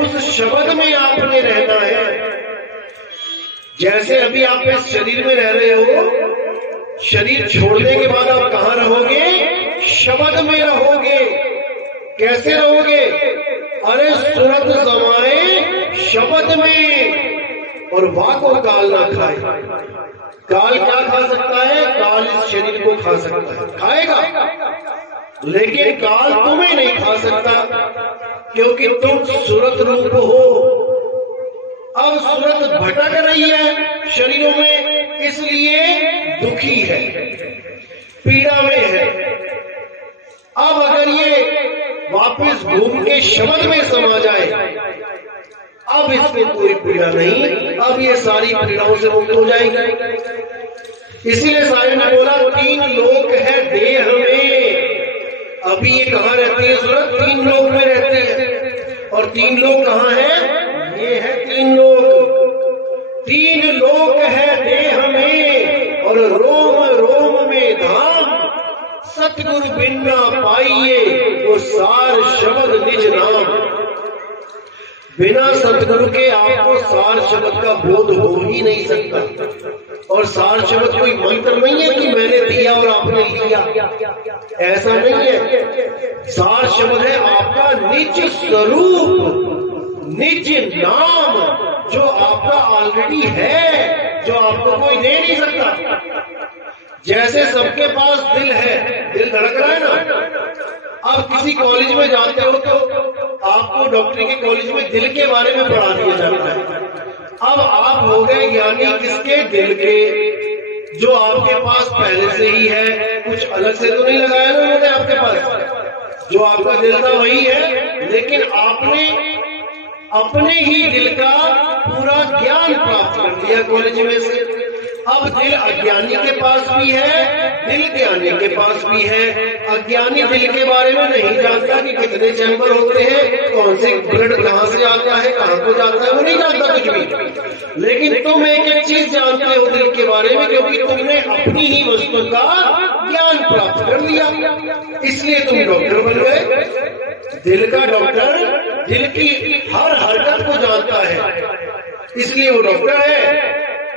उस शब्द में आपने रहना है। जैसे अभी आप इस शरीर में रह रहे हो, शरीर छोड़ने के बाद आप कहाँ रहोगे? शब्द में रहोगे। कैसे रहोगे? अरे सूरत समाए शब्द में, और वाको काल ना खाए। काल क्या खा सकता है? काल इस शरीर को खा सकता है, खाएगा, लेकिन काल तुम्हें नहीं खा सकता, क्योंकि तुम सूरत रूप हो। अब सूरत भटक रही है शरीरों में, इसलिए दुखी है, पीड़ा में है। अब अगर ये वापस घूम के शब्द में समा जाए, अब इसमें कोई पीड़ा नहीं, अब ये सारी पीड़ाओं से मुक्त हो जाएगी। इसीलिए साहिब ने बोला 3 लोक है देह में। अभी ये कहाँ रहती है सूरत? 3 लोक में रहती है। और 3 लोक कहाँ है? ये है 3 लोक। 3 लोक है देह में और रोम रोम में धाम। सतगुरु बिना पाइए वो सार शब्द निज नाम। बिना सतगुरु के आपको सार शब्द का बोध हो ही नहीं सकता। और सार शब्द कोई मंत्र नहीं है कि मैंने दिया और आपने लिया, ऐसा नहीं है। सार शब्द है आपका निज स्वरूप, निज नाम, जो आपका ऑलरेडी है, जो आपको कोई दे नहीं सकता। जैसे सबके पास दिल है, दिल धड़क रहा है ना। अब किसी कॉलेज में जाते हो तो आपको डॉक्टरी के कॉलेज में दिल के बारे में पढ़ा दिया जाता है। अब आप हो गए ज्ञानी किसके? दिल के, जो आपके पास पहले से ही है, कुछ अलग से तो नहीं लगाया ना उन्होंने आपके पास। जो आपका दिल था वही है, लेकिन आपने अपने ही दिल का पूरा ज्ञान प्राप्त कर लिया कॉलेज में से। अब दिल अज्ञानी के पास भी है, दिल ज्ञानी के पास भी है। अज्ञानी दिल के बारे में नहीं जानता कि कितने चैम्बर होते हैं, कौन से ब्लड कहाँ से आता है, कहाँ को जाता है, वो नहीं जानता कुछ भी। लेकिन तुम एक एक चीज जानते हो दिल के बारे में, क्योंकि तुमने अपनी ही वस्तु का ज्ञान प्राप्त कर लिया, इसलिए तुम डॉक्टर बन गए। दिल का डॉक्टर दिल की हर हरकत को जानता है, इसलिए वो डॉक्टर है।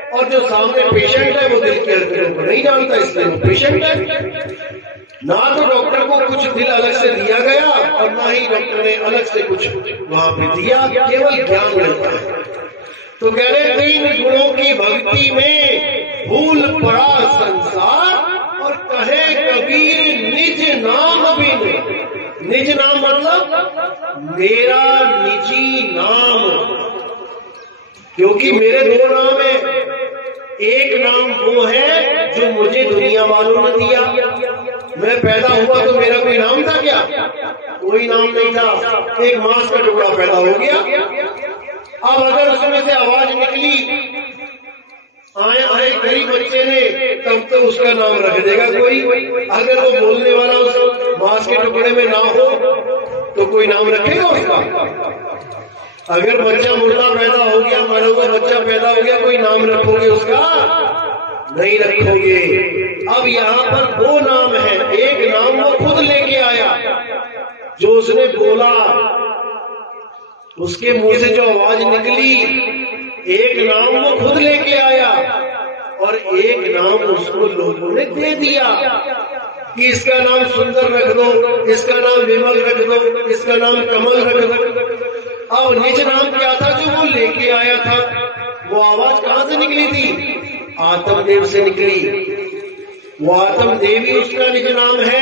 और जो सामने पेशेंट है वो दिल की हरकतों को नहीं जानता, इसलिए वो पेशेंट है। ना तो डॉक्टर को कुछ दिल अलग से दिया गया और ना ही डॉक्टर ने अलग से कुछ वहां पे दिया, केवल ज्ञान मिलता है। तो कह रहे 3 गुणों की भक्ति में भूल पड़ा संसार, और कहे कबीर निज नाम बिन। निज नाम मतलब मेरा निजी नाम, क्योंकि मेरे 2 नाम है। एक नाम वो है जो मुझे दुनिया वालों ने दिया। मैं पैदा हुआ तो मेरा कोई नाम था क्या? कोई नाम नहीं था, एक मांस का टुकड़ा पैदा हो गया। अब अगर उसमें से आवाज निकली आए आए गरीब बच्चे ने, तब तो उसका नाम रख देगा कोई। अगर वो बोलने वाला उस मांस के टुकड़े में ना हो तो कोई नाम रखेगा उसका? अगर बच्चा मुर्दा पैदा हो गया, मरा हुआ बच्चा पैदा हो गया, कोई नाम रखोगे उसका? नहीं रखोगे। अब यहाँ पर दो नाम है, एक नाम वो खुद लेके आया, जो उसने बोला, उसके मुंह से जो आवाज निकली, एक नाम वो खुद लेके आया और एक नाम उसको लोगों ने दे दिया कि इसका नाम सुंदर रख दो, इसका नाम विमल रख दो, इसका नाम कमल रख दो। अब निज नाम क्या था जो वो लेके आया था? वो आवाज कहां से निकली थी? आत्मदेव से निकली। वो आत्मदेव ही उसका निज नाम है।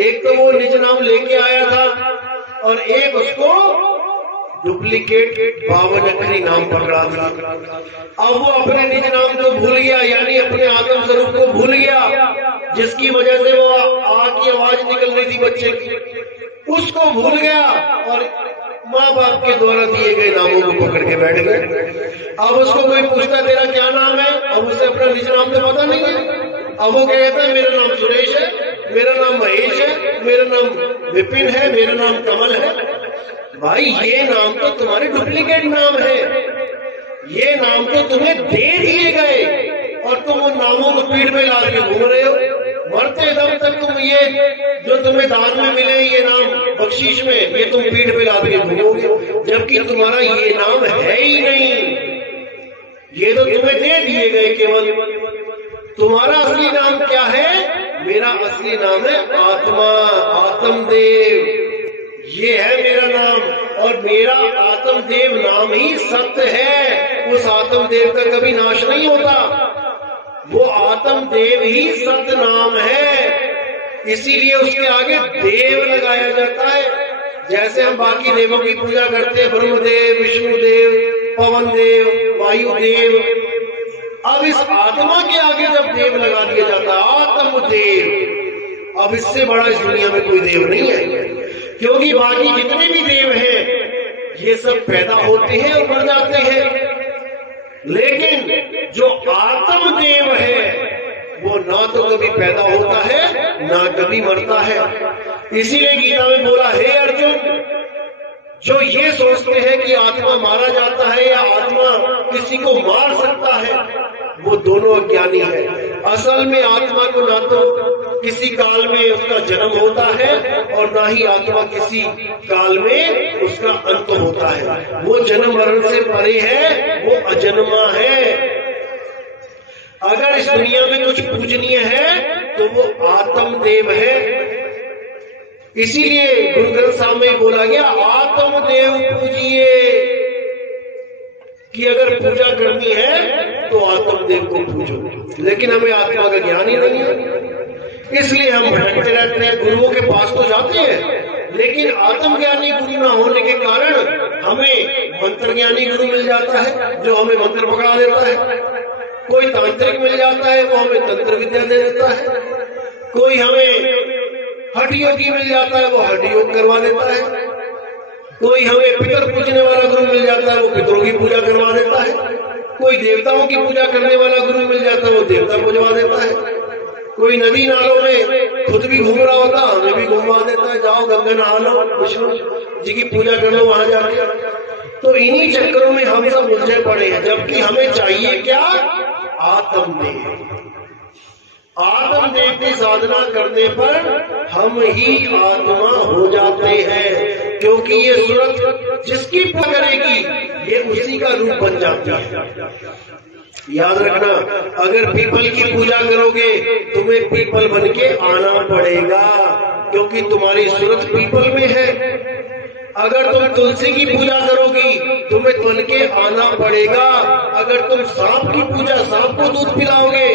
एक तो वो निज नाम लेके आया था और एक उसको डुप्लीकेट 52 अक्षरी नाम पकड़ा था। अब वो अपने निज नाम को भूल गया, यानी अपने आत्म स्वरूप को भूल गया, जिसकी वजह से वो आ की आवाज निकल रही थी बच्चे की, उसको भूल गया और माँ बाप के द्वारा दिए गए नामों को पकड़ के बैठ गए। अब उसको कोई पूछता तेरा क्या नाम है, अब उसे अपना निज नाम तो पता नहीं है। अब वो कहता है मेरा नाम सुरेश है, मेरा नाम महेश है, मेरा नाम विपिन है, मेरा नाम कमल है। भाई ये नाम तो तुम्हारे डुप्लीकेट नाम है, ये नाम तो तुम्हें दे दिए गए और तुम उन नामों को पीठ पे ला के घूम रहे हो। मरते दम तक तुम ये जो तुम्हें दान में मिले ये नाम बख्शीश में, ये तुम पीठ पे ला के घूमोगे, जबकि तुम्हारा ये नाम है ही नहीं। ये तो तुम्हें दे दिए गए केवल। तुम्हारा असली नाम क्या है? मेरा असली नाम है आत्मा, आत्मदेव, ये है मेरा नाम और मेरा आत्मदेव नाम ही सत्य है। उस आत्मदेव का कभी नाश नहीं होता, वो आत्मदेव ही सत्य नाम है, इसीलिए उसके आगे देव लगाया जाता है। जैसे हम बाकी देवों की पूजा करते हैं, ब्रह्मदेव, विष्णुदेव, पवन देव, वायुदेव, अब इस आत्मा के आगे जब देव लगा दिया जाता है आत्मदेव, अब इससे बड़ा इस दुनिया में कोई देव नहीं है, क्योंकि बाकी जितने भी देव हैं ये सब पैदा होते हैं और मर जाते हैं, लेकिन जो आत्मदेव है वो ना तो कभी पैदा होता है ना कभी मरता है। इसीलिए गीता में बोला, हे अर्जुन, जो ये सोचते हैं कि आत्मा मारा जाता है या आत्मा किसी को मार सकता है, वो दोनों अज्ञानी है। असल में आत्मा को ना तो किसी काल में उसका जन्म होता है और ना ही आत्मा किसी काल में उसका अंत होता है। वो जन्म मरण से परे है, वो अजन्मा है। अगर इस दुनिया में कुछ पूजनीय है तो वो आत्मदेव है। इसीलिए गुरु ग्रंथ साहब में बोला गया, आत्मदेव पूजिए, कि अगर पूजा करनी है तो आत्मदेव को पूजो। लेकिन हमें आत्मा का ज्ञान ही नहीं है, इसलिए हम भटकते रहते हैं। गुरुओं के पास तो जाते हैं, लेकिन आत्मज्ञानी गुरु न होने के कारण हमें मंत्र ज्ञानी गुरु मिल जाता है जो हमें मंत्र पकड़ा देता है, कोई तांत्रिक मिल जाता है वो हमें तंत्र विद्या दे देता है, कोई हमें हठ योगी मिल जाता है वो हठ योग करवा देता है, कोई हमें पितर पूजने वाला गुरु मिल जाता है वो पितरों की पूजा करवा देता है, कोई देवताओं की पूजा करने वाला गुरु मिल जाता है वो देवता पूजवा देता है, कोई नदी नालों में खुद भी घूम रहा होता हमें भी घुमवा देता है, जाओ गंगा नहा लो, विष्णु जी की पूजा कर लो वहां जाके। तो इन्हीं चक्करों में हम सब उलझे पड़े हैं, जबकि हमें चाहिए क्या? आत्मदेव। आत्मदेव की साधना करने पर हम ही आत्मा हो जाते हैं, क्योंकि ये सूरत जिसकी पकड़ेगी ये उसी का रूप बन जाती है। याद रखना, अगर पीपल की पूजा करोगे तुम्हें पीपल बन के आना पड़ेगा, क्योंकि तुम्हारी सूरत पीपल में है। अगर तुम तुलसी की पूजा करोगी तुम्हें बन के आना पड़ेगा। अगर तुम सांप की पूजा, सांप को दूध पिलाओगे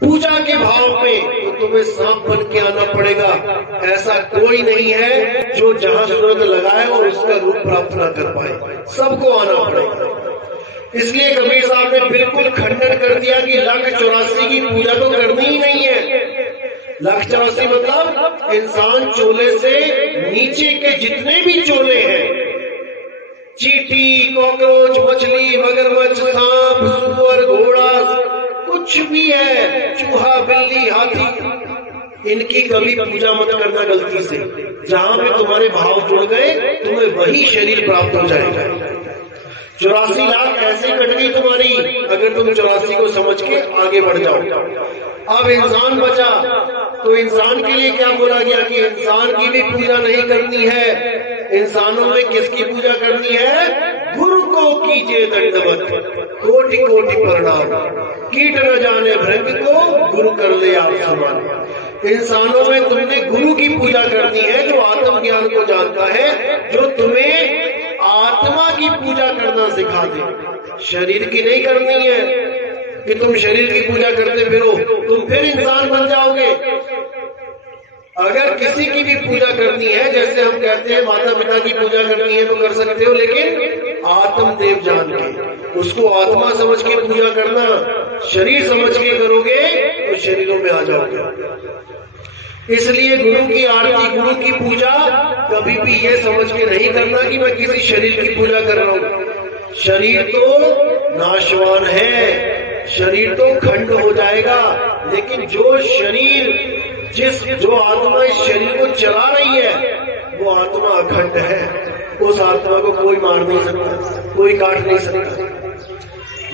पूजा के भाव में, तो तुम्हें सांप बन के आना पड़ेगा। ऐसा कोई नहीं है जो जहां सूरत लगाए और उसका रूप प्राप्त न कर पाए, सबको आना पड़ेगा। इसलिए कबीर साहब ने बिल्कुल खंडन कर दिया कि 1,84 की पूजा तो करनी ही नहीं है। 1,84 मतलब इंसान चोले से नीचे के जितने भी चोले हैं, चींटी, कॉकरोच, मछली, मगरमच्छ, सांप, सुअर, घोड़ा, कुछ भी है, चूहा, बिल्ली, हाथी, इनकी कभी पूजा मत करना गलती से। जहां पे तुम्हारे भाव जुड़ गए तुम्हें वही शरीर प्राप्त हो जाएगा। 84 लाख ऐसे कट गई तुम्हारी अगर तुम 84 को समझ के आगे बढ़ जाओ। अब इंसान बचा तो इंसान के लिए क्या बोला गया कि इंसान की भी पूजा नहीं करनी है। इंसानों में किसकी पूजा करनी है? गुरु को कीजिए दंडवत, कोटि कोटि प्रणाम, कीट न जाने भृंग को गुरु कर ले आप समान। इंसानों में तुमने गुरु की पूजा करनी है जो आत्म ज्ञान को जानता है, जो तुम्हें आत्मा की पूजा करना सिखा दे। शरीर की नहीं करनी है कि तुम शरीर की पूजा करते फिरो, तुम फिर इंसान बन जाओगे। अगर किसी की भी पूजा करनी है, जैसे हम कहते हैं माता पिता की पूजा करनी है तो कर सकते हो, लेकिन आत्मदेव जान के उसको आत्मा समझ के पूजा करना। शरीर समझ के करोगे तो शरीरों में आ जाओगे। इसलिए गुरु की आरती, गुरु की पूजा कभी भी ये समझ के नहीं करना कि मैं किसी शरीर की पूजा कर रहा हूं। शरीर तो नाशवान है, शरीर तो खंड हो जाएगा, लेकिन जो शरीर जो आत्मा इस शरीर को चला रही है वो आत्मा अखंड है। उस आत्मा को कोई मार नहीं सकता, कोई काट नहीं सकता।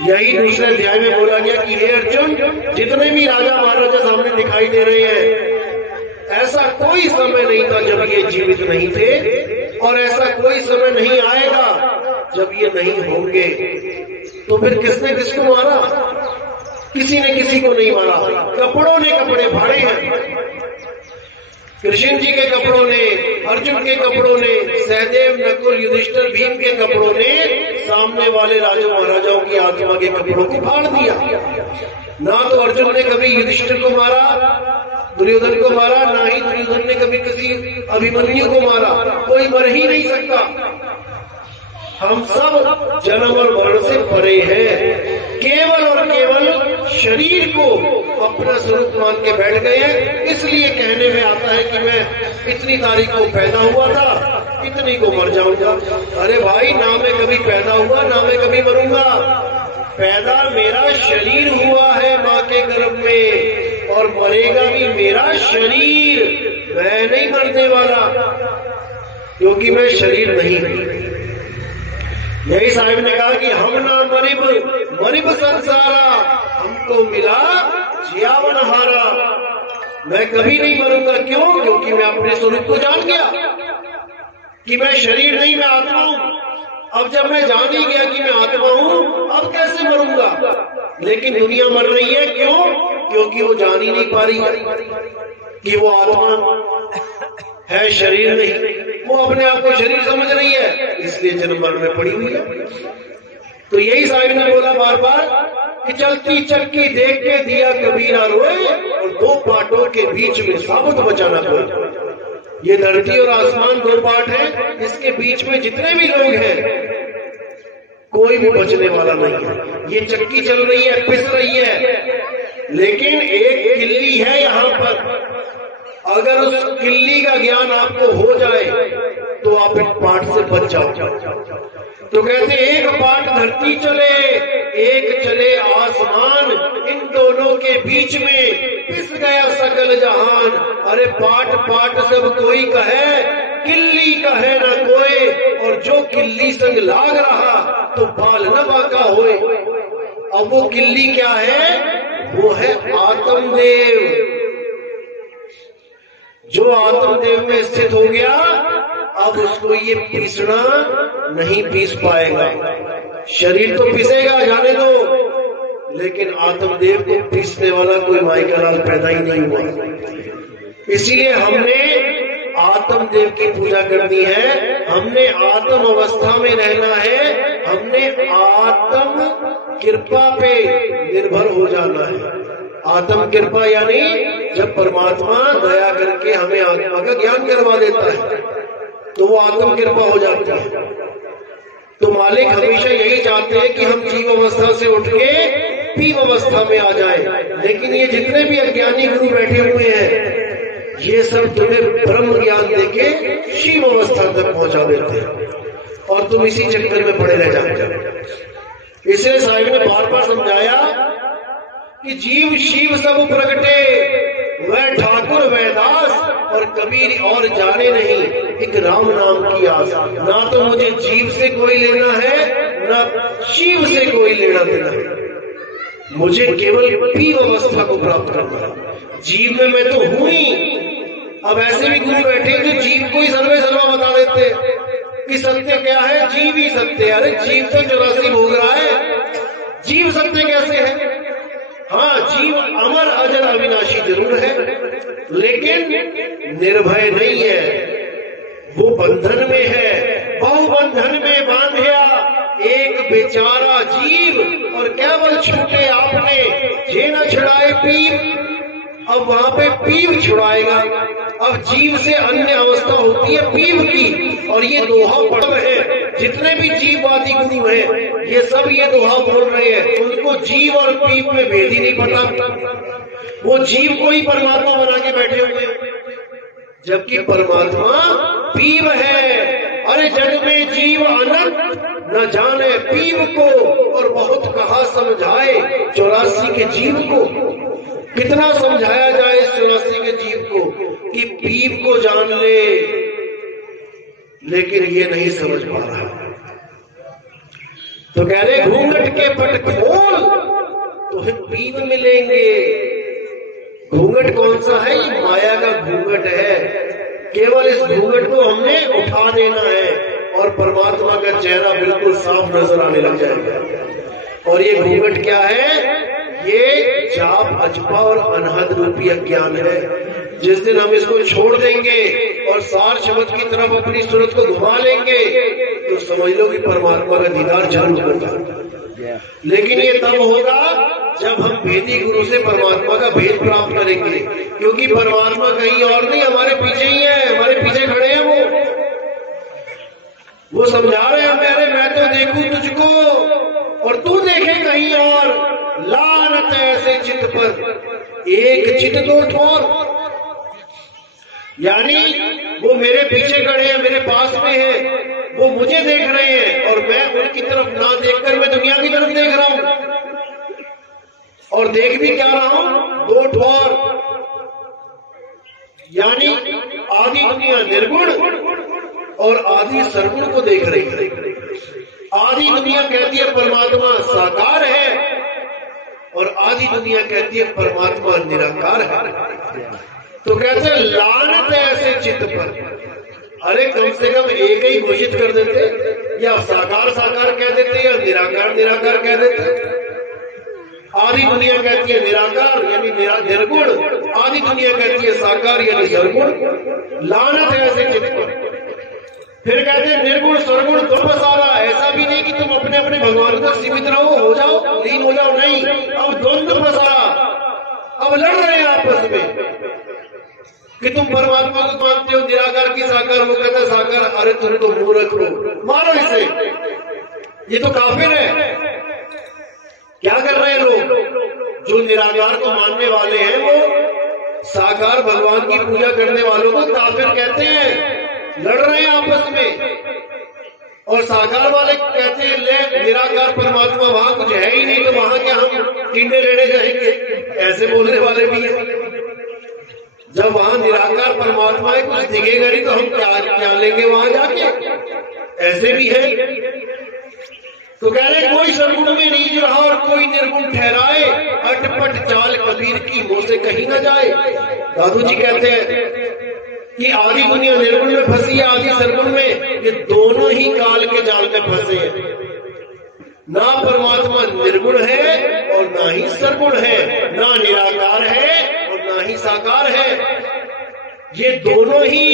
यही दूसरे अध्याय में बोला गया कि हे अर्जुन, जितने भी राजा महाराजा सामने दिखाई दे रहे हैं, ऐसा कोई समय नहीं था जब ये जीवित नहीं थे, और ऐसा कोई समय नहीं आएगा जब ये नहीं होंगे। तो फिर किसने किसको मारा? किसी ने किसी को नहीं मारा। कपड़ों ने कपड़े फाड़े हैं। कृष्ण जी के कपड़ों ने, अर्जुन के कपड़ों ने, सहदेव, नकुल, युधिष्ठिर, भीम के कपड़ों ने सामने वाले राजा महाराजाओं की आत्मा के कपड़ों को फाड़ दिया। ना तो अर्जुन ने कभी युधिष्ठिर को मारा, दुर्योधन को मारा, ना ही दुर्योधन ने कभी किसी अभिमन्यु को मारा। कोई मर ही नहीं सकता। हम सब जन्म और मरण से परे हैं, केवल और केवल शरीर को अपना स्वरूप मान के बैठ गए हैं। इसलिए कहने में आता है कि मैं इतनी तारीख को पैदा हुआ था, इतनी को मर जाऊंगा। अरे भाई, ना मैं कभी पैदा हुआ, ना मैं कभी मरूंगा। पैदा मेरा शरीर हुआ है माँ के गर्भ में, और मरेगा भी मेरा शरीर। मैं नहीं मरने वाला, क्योंकि मैं शरीर नहीं हूं। यही साहिब ने कहा कि हम ना मरिब मरिब संसारा, हमको मिला जियावन हारा। मैं कभी नहीं मरूंगा। क्यों? क्योंकि मैं अपने स्वरूप को जान गया कि मैं शरीर नहीं, मैं आत्मा हूं। अब जब मैं जान ही गया कि मैं आत्मा हूं, अब कैसे मरूंगा? लेकिन दुनिया मर रही है। क्यों? क्योंकि वो जान ही नहीं पा रही कि वो आत्मा है, शरीर नहीं। वो अपने आप को शरीर समझ रही है, इसलिए जन्म मरण में पड़ी हुई है। तो यही साहिब ने बोला बार बार कि चलती चक्की देख के दिया कबीरा रोए, और दो पाटों के बीच में साबुत बचाना कोई। ये धरती और आसमान दो पाट है, इसके बीच में जितने भी लोग हैं कोई भी बचने वाला नहीं है। ये चक्की चल रही है, पिस रही है, लेकिन एक किल्ली है यहाँ पर। अगर उस किल्ली का ज्ञान आपको हो जाए तो आप एक पाठ से बच जाओ। तो कहते एक पाठ धरती चले, एक चले आसमान, इन दोनों के बीच में पिस गया सकल जहान। अरे पाठ पाठ सब कोई कहे, किल्ली कहे न कोई, और जो किल्ली संग लाग रहा तो बाल न बाका होए। अब वो किल्ली क्या है? वो है आत्मदेव। जो आत्मदेव में स्थित हो गया, अब उसको ये पीसना नहीं पीस पाएगा। शरीर तो पीसेगा, जाने दो, लेकिन आत्मदेव को पीसने वाला कोई माई का लाल पैदा ही नहीं हुआ। इसीलिए हमने आत्मदेव की पूजा करनी है, हमने आत्म अवस्था में रहना है, हमने आत्म कृपा पे निर्भर हो जाना है। आत्म कृपा यानी जब परमात्मा दया करके हमें आत्मा का ज्ञान करवा देता है तो वो आत्म कृपा हो जाती है। तो मालिक हमेशा यही चाहते हैं कि हम जीव अवस्था से उठ के पीव अवस्था में आ जाए। लेकिन ये जितने भी अज्ञानी गुरु बैठे हुए हैं, ये सब तुम्हें ब्रह्म ज्ञान देके शिव अवस्था तक पहुंचा देते हैं, और तुम इसी चक्कर में पड़े रह जाते हो। इसलिए साहिब ने बार बार समझाया कि जीव शिव सब प्रगटे, वह ठाकुर वैदास और कबीर और जाने नहीं एक राम नाम की आस। ना तो मुझे जीव से कोई लेना है, ना शिव से कोई लेना देना है, मुझे केवल पीव अवस्था को प्राप्त करना है। जीव में मैं तो हूं ही। अब ऐसे भी गुरु बैठे जो जीव को ही सर्वे सर्वा बता देते कि सत्य क्या है, जीव ही सत्य है। अरे जीव तो 84 भोग रहा है, जीव सत्य कैसे है? हाँ, जीव अमर अजर अविनाशी जरूर है, लेकिन निर्भय नहीं है, वो बंधन में है। बहुबंधन में बांधिया एक बेचारा जीव, और केवल छूटे आपने जे न छुड़ाए पीव। अब वहां पे पीव छुड़ाएगा। अब जीव से अन्य अवस्था होती है पीव की, और ये दोहा पढ़ है। जितने भी जीववादी गुरु हैं ये सब ये दोहा बोल रहे हैं, उनको जीव और पीव में भेद ही नहीं पता। वो जीव को ही परमात्मा बना के बैठे हुए, जबकि परमात्मा पीव है। अरे जग में जीव अनंत न जाने पीव को, और बहुत कहा समझाए 84 के जीव को। कितना समझाया जाए इस 84 के जीव को कि पीव को जान ले, लेकिन ये नहीं समझ पा रहा। तो कह रहे घूंघट के पट खोल तो फिर पीव मिलेंगे। घूंघट कौन सा है? ये माया का घूंघट है। केवल इस घूंघट को हमने उठा देना है और परमात्मा का चेहरा बिल्कुल साफ नजर आने लग जाएगा। और ये घूंघट क्या है? ये जाप अजपा और अनहद रूपी अज्ञान है। जिस दिन हम इसको छोड़ देंगे और सार शब्द की तरफ अपनी सूरत को घुमा लेंगे तो समझ लो कि परमात्मा का दीदार जरूर होगा। लेकिन ये तब होगा जब हम भेदी गुरु से परमात्मा का भेद प्राप्त करेंगे, क्योंकि परमात्मा कहीं और नहीं, हमारे पीछे ही है, हमारे पीछे खड़े हैं। वो समझा रहे हैं मेरे, मैं तो देखूं तुझको और तू देखे कहीं और। लानत ऐसे चित्त पर एक चित्त दो ठोर। यानी वो मेरे पीछे खड़े हैं, मेरे पास में है, वो मुझे देख रहे हैं और मैं उनकी तरफ ना देखकर मैं दुनिया की तरफ देख रहा हूं। और देख भी क्या रहा हूं? दो ठोर। यानी आदि दुनिया निर्गुण और आदि सरगुण को देख रही है। आदि दुनिया कहती है परमात्मा साकार है, और आदि दुनिया कहती है परमात्मा निराकार है। तो कहते हैं लानत है ऐसे चित्त पर। अरे कम से कम एक ही घोषित कर देते, या साकार साकार कह देते, या निराकार निराकार कह देते। आदि दुनिया कहती है निराकार यानी निर्गुण, आदि दुनिया कहती है साकार यानी सरगुण। लानत है ऐसे चित्त पर। फिर कहते हैं निर्गुण सरगुण दो सारा। ऐसा भी नहीं कि तुम अपने अपने भगवान तक सीमित रहो, हो जाओ, लीन हो जाओ, नहीं। अब द्वंद्व फसारा, अब लड़ रहे हैं आपस में कि तुम परमात्मा को मानते हो निराकार की साकार, वो कहता है साकार। अरे तुम तो मूर्ख हो, मारो इसे, ये तो काफिर है। क्या कर रहे हैं लोग? जो निराकार को मानने वाले हैं वो साकार भगवान की पूजा करने वालों को काफिर कहते हैं। लड़ रहे हैं आपस में। और साकार वाले कहते हैं ले निराकार परमात्मा वहां कुछ है ही नहीं, तो वहां क्या हम टिंडे लेने जाएंगे? ऐसे बोलने वाले भी हैं। जब वहां निराकार परमात्मा है, कुछ दिखेगा नहीं तो हम क्या लेंगे वहां जाके? ऐसे भी है। तो कह रहे कोई सरगुण में नीच रहा और कोई निर्गुण ठहराए, अटपट चाल कबीर की मुंह से कहीं न जाए। दादू जी कहते हैं कि आदि दुनिया निर्गुण में फंसी है, आदि सरगुण में। ये दोनों ही काल के जाल में फंसे हैं। ना परमात्मा निर्गुण है और ना ही सरगुण है, ना निराकार है और ना ही साकार है। ये दोनों ही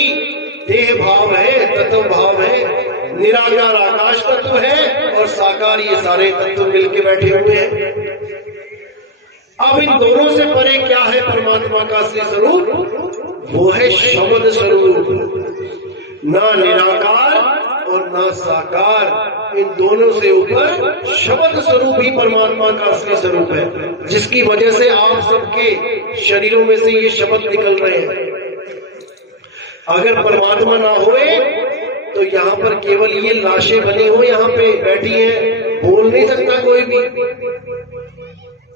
देह भाव है, तत्व भाव है। निराकार आकाश तत्व है और साकार ये सारे तत्व मिलके बैठे हुए हैं। अब इन दोनों से परे क्या है परमात्मा का असली स्वरूप? वो है शब्द स्वरूप। ना निराकार और ना साकार, इन दोनों से ऊपर शब्द स्वरूप ही परमात्मा का असली स्वरूप है, जिसकी वजह से आप सबके शरीरों में से ये शब्द निकल रहे हैं। अगर परमात्मा ना होए तो यहाँ पर केवल ये लाशें बनी हो, यहाँ पे बैठी हैं, बोल नहीं सकता कोई भी।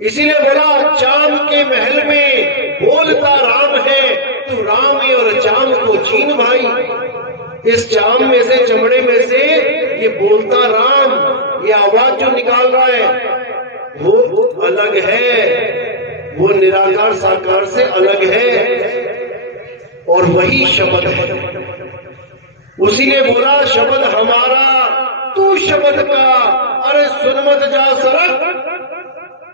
इसीलिए बोला चांद के महल में बोलता राम है, तू राम और चांद को छीन भाई। इस चांद में से, चमड़े में से ये बोलता राम, ये आवाज जो निकाल रहा है वो अलग है, वो निराकार साकार से अलग है और वही शब्द है। उसी ने बोला शब्द हमारा तू शब्द का, अरे सुन मत जा सरक,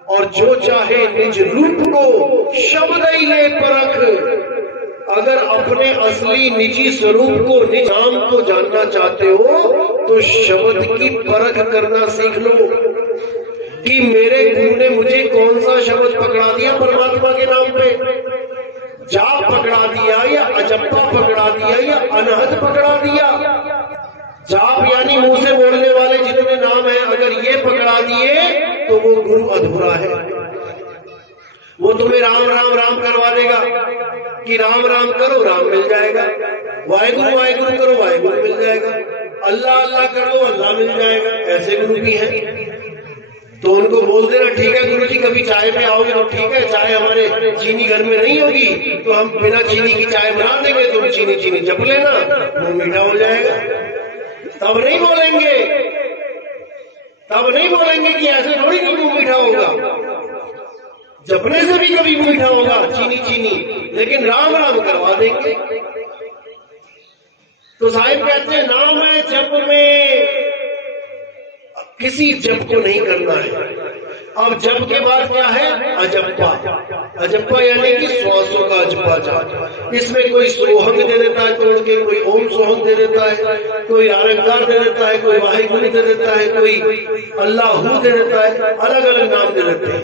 और जो चाहे निज रूप को शब्द ही ले परख। अगर अपने असली निजी स्वरूप को, निज नाम को जानना चाहते हो तो शब्द की परख करना सीख लो कि मेरे गुरु ने मुझे कौन सा शब्द पकड़ा दिया परमात्मा के नाम पे। जाप पकड़ा दिया या अजप्पा पकड़ा दिया या अनहद पकड़ा दिया। जाप यानी मुंह से बोलने वाले जितने नाम है, अगर ये पकड़ा दिए तो वो गुरु अधूरा है। वो तुम्हें राम राम राम करवा देगा कि राम राम करो राम मिल जाएगा, वाहेगुरु वाहेगुरु करो वाहेगुरु मिल जाएगा, अल्लाह अल्लाह करो अल्लाह मिल जाएगा। ऐसे गुरु भी हैं। तो उनको बोल देना ठीक है गुरु जी, कभी चाय पे आओगे तो ठीक है, चाय हमारे चीनी घर में नहीं होगी तो हम बिना चीनी की चाय बना देंगे, तुम चीनी चीनी जप लेना, मुंह मीठा हो जाएगा। तब नहीं बोलेंगे, तब नहीं बोलेंगे कि ऐसे थोड़ी नहीं मुंह मीठा होगा, जपने से भी कभी मीठा होगा चीनी चीनी, लेकिन राम राम करवा देंगे। तो साहिब कहते हैं नाम है जप में, किसी जप को नहीं करना है। अब जप के बाद क्या है? अजप्पा। अजप्पा यानी कि श्वासों का अजप्पा जाप। इसमें कोई सोहंग दे देता है तोड़ के, कोई ओम सोहंग दे देता है, कोई आरंकार दे देता है, कोई वाहिगुरु दे देता है, कोई अल्लाहू दे देता है, अलग अलग नाम दे देते हैं।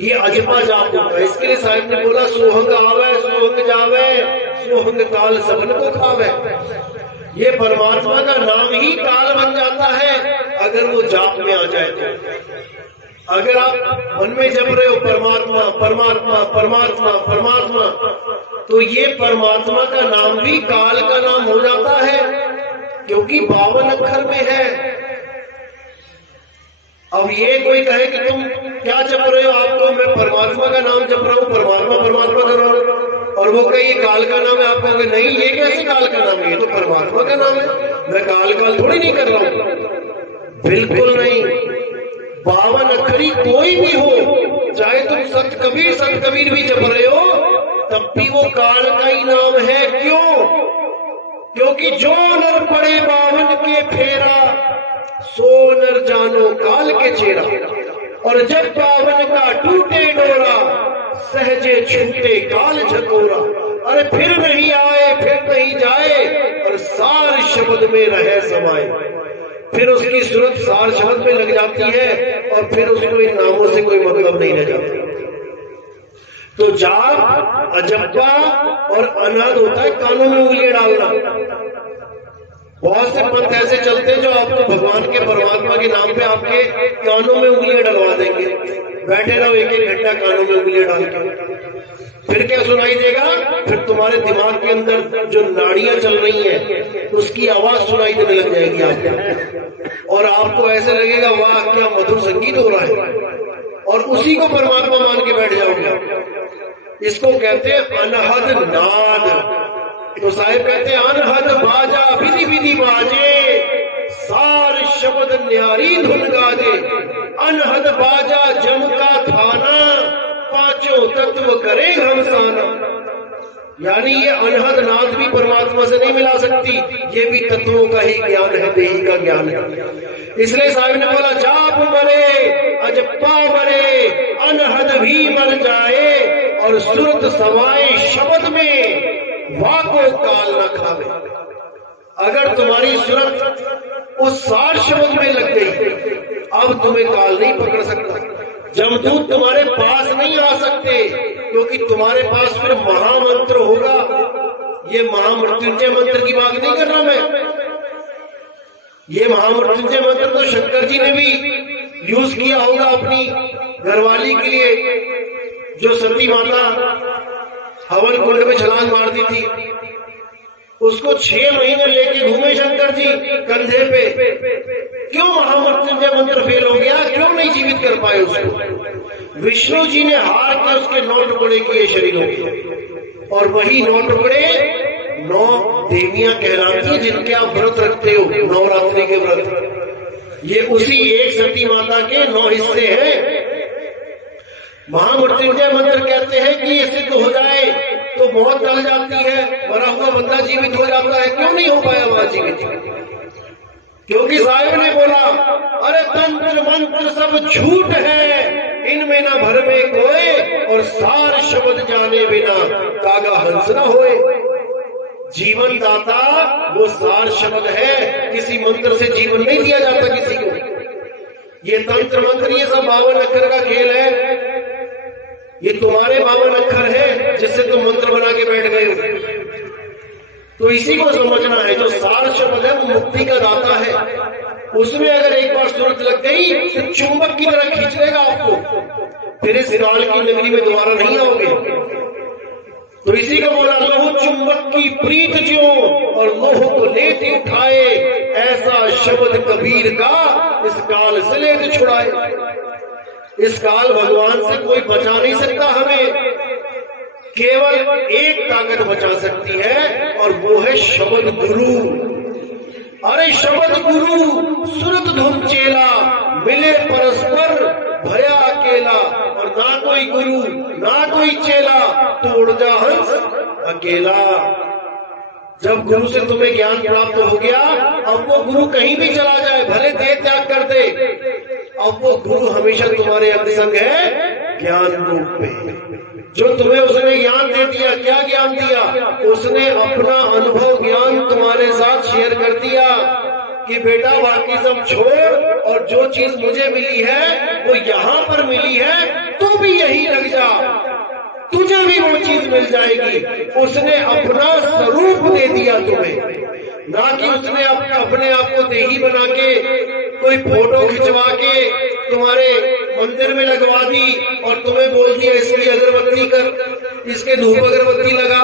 ये अजप्पा जाप होता है। इसके लिए साहिब ने बोला सोहंग आवे सोहंग जावे, सोहंग काल सबन को खावे। ये परमात्मा का नाम ही काल बन जाता है अगर वो जाप में आ जाए तो। अगर आप मन में जप रहे हो परमात्मा परमात्मा परमात्मा परमात्मा, तो ये परमात्मा का नाम भी काल का नाम हो जाता है, क्योंकि 52 अक्षर में है। अब ये कोई कहे कि तुम क्या जप रहे हो, आप तो मैं परमात्मा का नाम जप रहा हूं, परमात्मा परमात्मा कर रहा हूं, और वो कहे ये काल का नाम है, आप कहोगे नहीं ये कैसे काल का नाम है, ये तो परमात्मा का नाम है, मैं काल काल थोड़ी नहीं कर रहा हूं। बिल्कुल नहीं। 52 अक्षरी कोई भी हो, चाहे तुम संत कबीर भी जप रहे हो, तब भी वो काल का ही नाम है। क्यों? क्योंकि जो नर पड़े 52 के फेरा, सो नर जानो काल के चेहरा, और जब 52 का टूटे डोरा, सहजे छूटे काल झकोरा। अरे फिर नहीं आए फिर नहीं जाए, और सार शब्द में रहे समाये। फिर उसकी सूरत सार शब्द में लग जाती है, और फिर उसको इन नामों से कोई मतलब नहीं रह जाता। तो जाप, अजप्पा और अनहद होता है कानों में उंगलियां डालना। बहुत से पंथ ऐसे चलते हैं जो आपको भगवान के परमात्मा के नाम पे आपके कानों में उंगलियां डलवा देंगे। बैठे रहो 1-1 घंटा कानों में उंगलियां डाल के, फिर क्या सुनाई देगा? फिर तुम्हारे दिमाग के अंदर जो नाड़ियां चल रही हैं उसकी आवाज सुनाई देने लग जाएगी आपको, और आपको ऐसे लगेगा वाह क्या मधुर संगीत हो रहा है, और उसी को परमात्मा मान के बैठ जाओगे। इसको कहते हैं अनहद नाद। तो साहिब कहते हैं अनहद बाजा विधि विधि बाजे, सार शब्द न्यारी धुन गाजे। अनहद बाजा जम का थाना, पांचों तत्व करे घमसाना। यानी ये अनहद नाद भी परमात्मा से नहीं मिला सकती, ये भी तत्वों का ही ज्ञान है, देही का ज्ञान है। इसलिए साहिब ने बोला जाप मरे अजप्पा मरे, अनहद भी मर जाए, और सुरत समाए शब्द में, वाको काल न खावे। अगर तुम्हारी सूरत उस सार शब्द में लग गई, अब तुम्हें काल नहीं पकड़ सकता, जमदूत तुम्हारे पास नहीं आ सकते, क्योंकि तुम्हारे पास फिर महामंत्र होगा। ये महामृत्युंजय मंत्र की बात नहीं कर रहा मैं, ये महामृत्युंजय मंत्र तो शंकर जी ने भी यूज किया होगा अपनी घरवाली के लिए, जो सती माता हवन कुंड में छलांग मार दी थी, उसको 6 महीने लेके घूमे शंकर जी कंधे पे, क्यों महामृत्युंजय मंत्र फेल हो गया, क्यों नहीं जीवित कर पाए उसको? विष्णु जी ने हार के उसके 9 टुकड़े किए शरीरों के, और वही 9 टुकड़े 9 देवियां कहलाती हैं जिनके आप व्रत रखते हो, नवरात्रि के व्रत। ये उसी एक सती माता के 9 हिस्से हैं। महामृत्युंजय मंत्र कहते हैं कि ये सिद्ध हो जाए तो मौत टल जाती है, मरा हुआ बंदा जीवित हो जाता है। क्यों नहीं हो पाया वहां जीवित? क्योंकि साहिब ने बोला, अरे तंत्र मंत्र सब झूठ है, इनमें ना भर में कोई, और सार शब्द जाने बिना कागा हंस न होए। जीवन दाता वो सार शब्द है, किसी मंत्र से जीवन नहीं दिया जाता किसी को। ये तंत्र मंत्र ये सब 52 अक्षर का खेल है। ये तुम्हारे 52 अक्षर है जिससे तुम मंत्र बना के बैठ गए हो। तो इसी को समझना है, जो सार शब्द है वो मुक्ति का दाता है। उसमें अगर एक बार सूरत लग गई तो चुंबक की तरह खींच लेगा आपको, फिर इस काल की नगरी में दोबारा नहीं आओगे। तो इसी को बोला, लोह चुंबक की प्रीत ज्यों और लोह को लेते उठाए, ऐसा शब्द कबीर का इस काल से लेते छुड़ाए। इस काल भगवान से कोई बचा नहीं सकता हमें, केवल एक ताकत बचा सकती है, और वो है शब्द गुरु। अरे शब्द गुरु सुरत धुन चेला, मिले परस्पर भया अकेला। और ना कोई गुरु ना कोई चेला, तोड़ जा हंस अकेला। जब गुरु से तुम्हें ज्ञान प्राप्त हो गया, अब वो गुरु कहीं भी चला जाए, भले देह त्याग कर दे, अब वो गुरु हमेशा तुम्हारे अंग संग है ज्ञान रूप में। जो तुम्हें उसने ज्ञान दे दिया, क्या ज्ञान दिया? उसने अपना अनुभव ज्ञान तुम्हारे साथ शेयर कर दिया कि बेटा बाकी सब छोड़, और जो चीज मुझे मिली है वो यहाँ पर मिली है, तू भी यही लग जा, तुझे भी वो चीज मिल जाएगी। उसने अपना स्वरूप दे दिया तुम्हें, ना कि उसने अपने आप को देही बना के कोई फोटो खिंचवा के तुम्हारे मंदिर में लगवा दी और तुम्हें बोल दिया इसकी अगरबत्ती कर, इसके धूप अगरबत्ती लगा।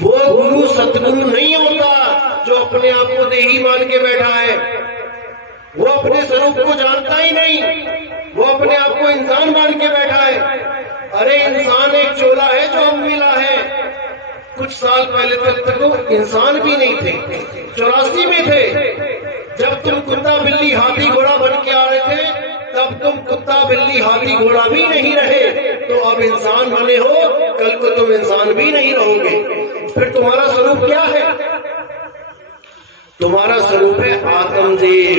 वो गुरु सतगुरु नहीं होता जो अपने आप को देही मान के बैठा है। वो अपने स्वरूप को जानता ही नहीं, वो अपने आप को इंसान मान के बैठा है। अरे इंसान एक चोला है जो हम मिला है। कुछ साल पहले तक तो इंसान भी नहीं थे, 84 में थे। जब तुम कुत्ता बिल्ली हाथी घोड़ा बन के आ रहे थे, तब तुम कुत्ता बिल्ली हाथी घोड़ा भी नहीं रहे। तो अब इंसान बने हो, कल को तुम इंसान भी नहीं रहोगे। फिर तुम्हारा स्वरूप क्या है? तुम्हारा स्वरूप है आत्मदेव।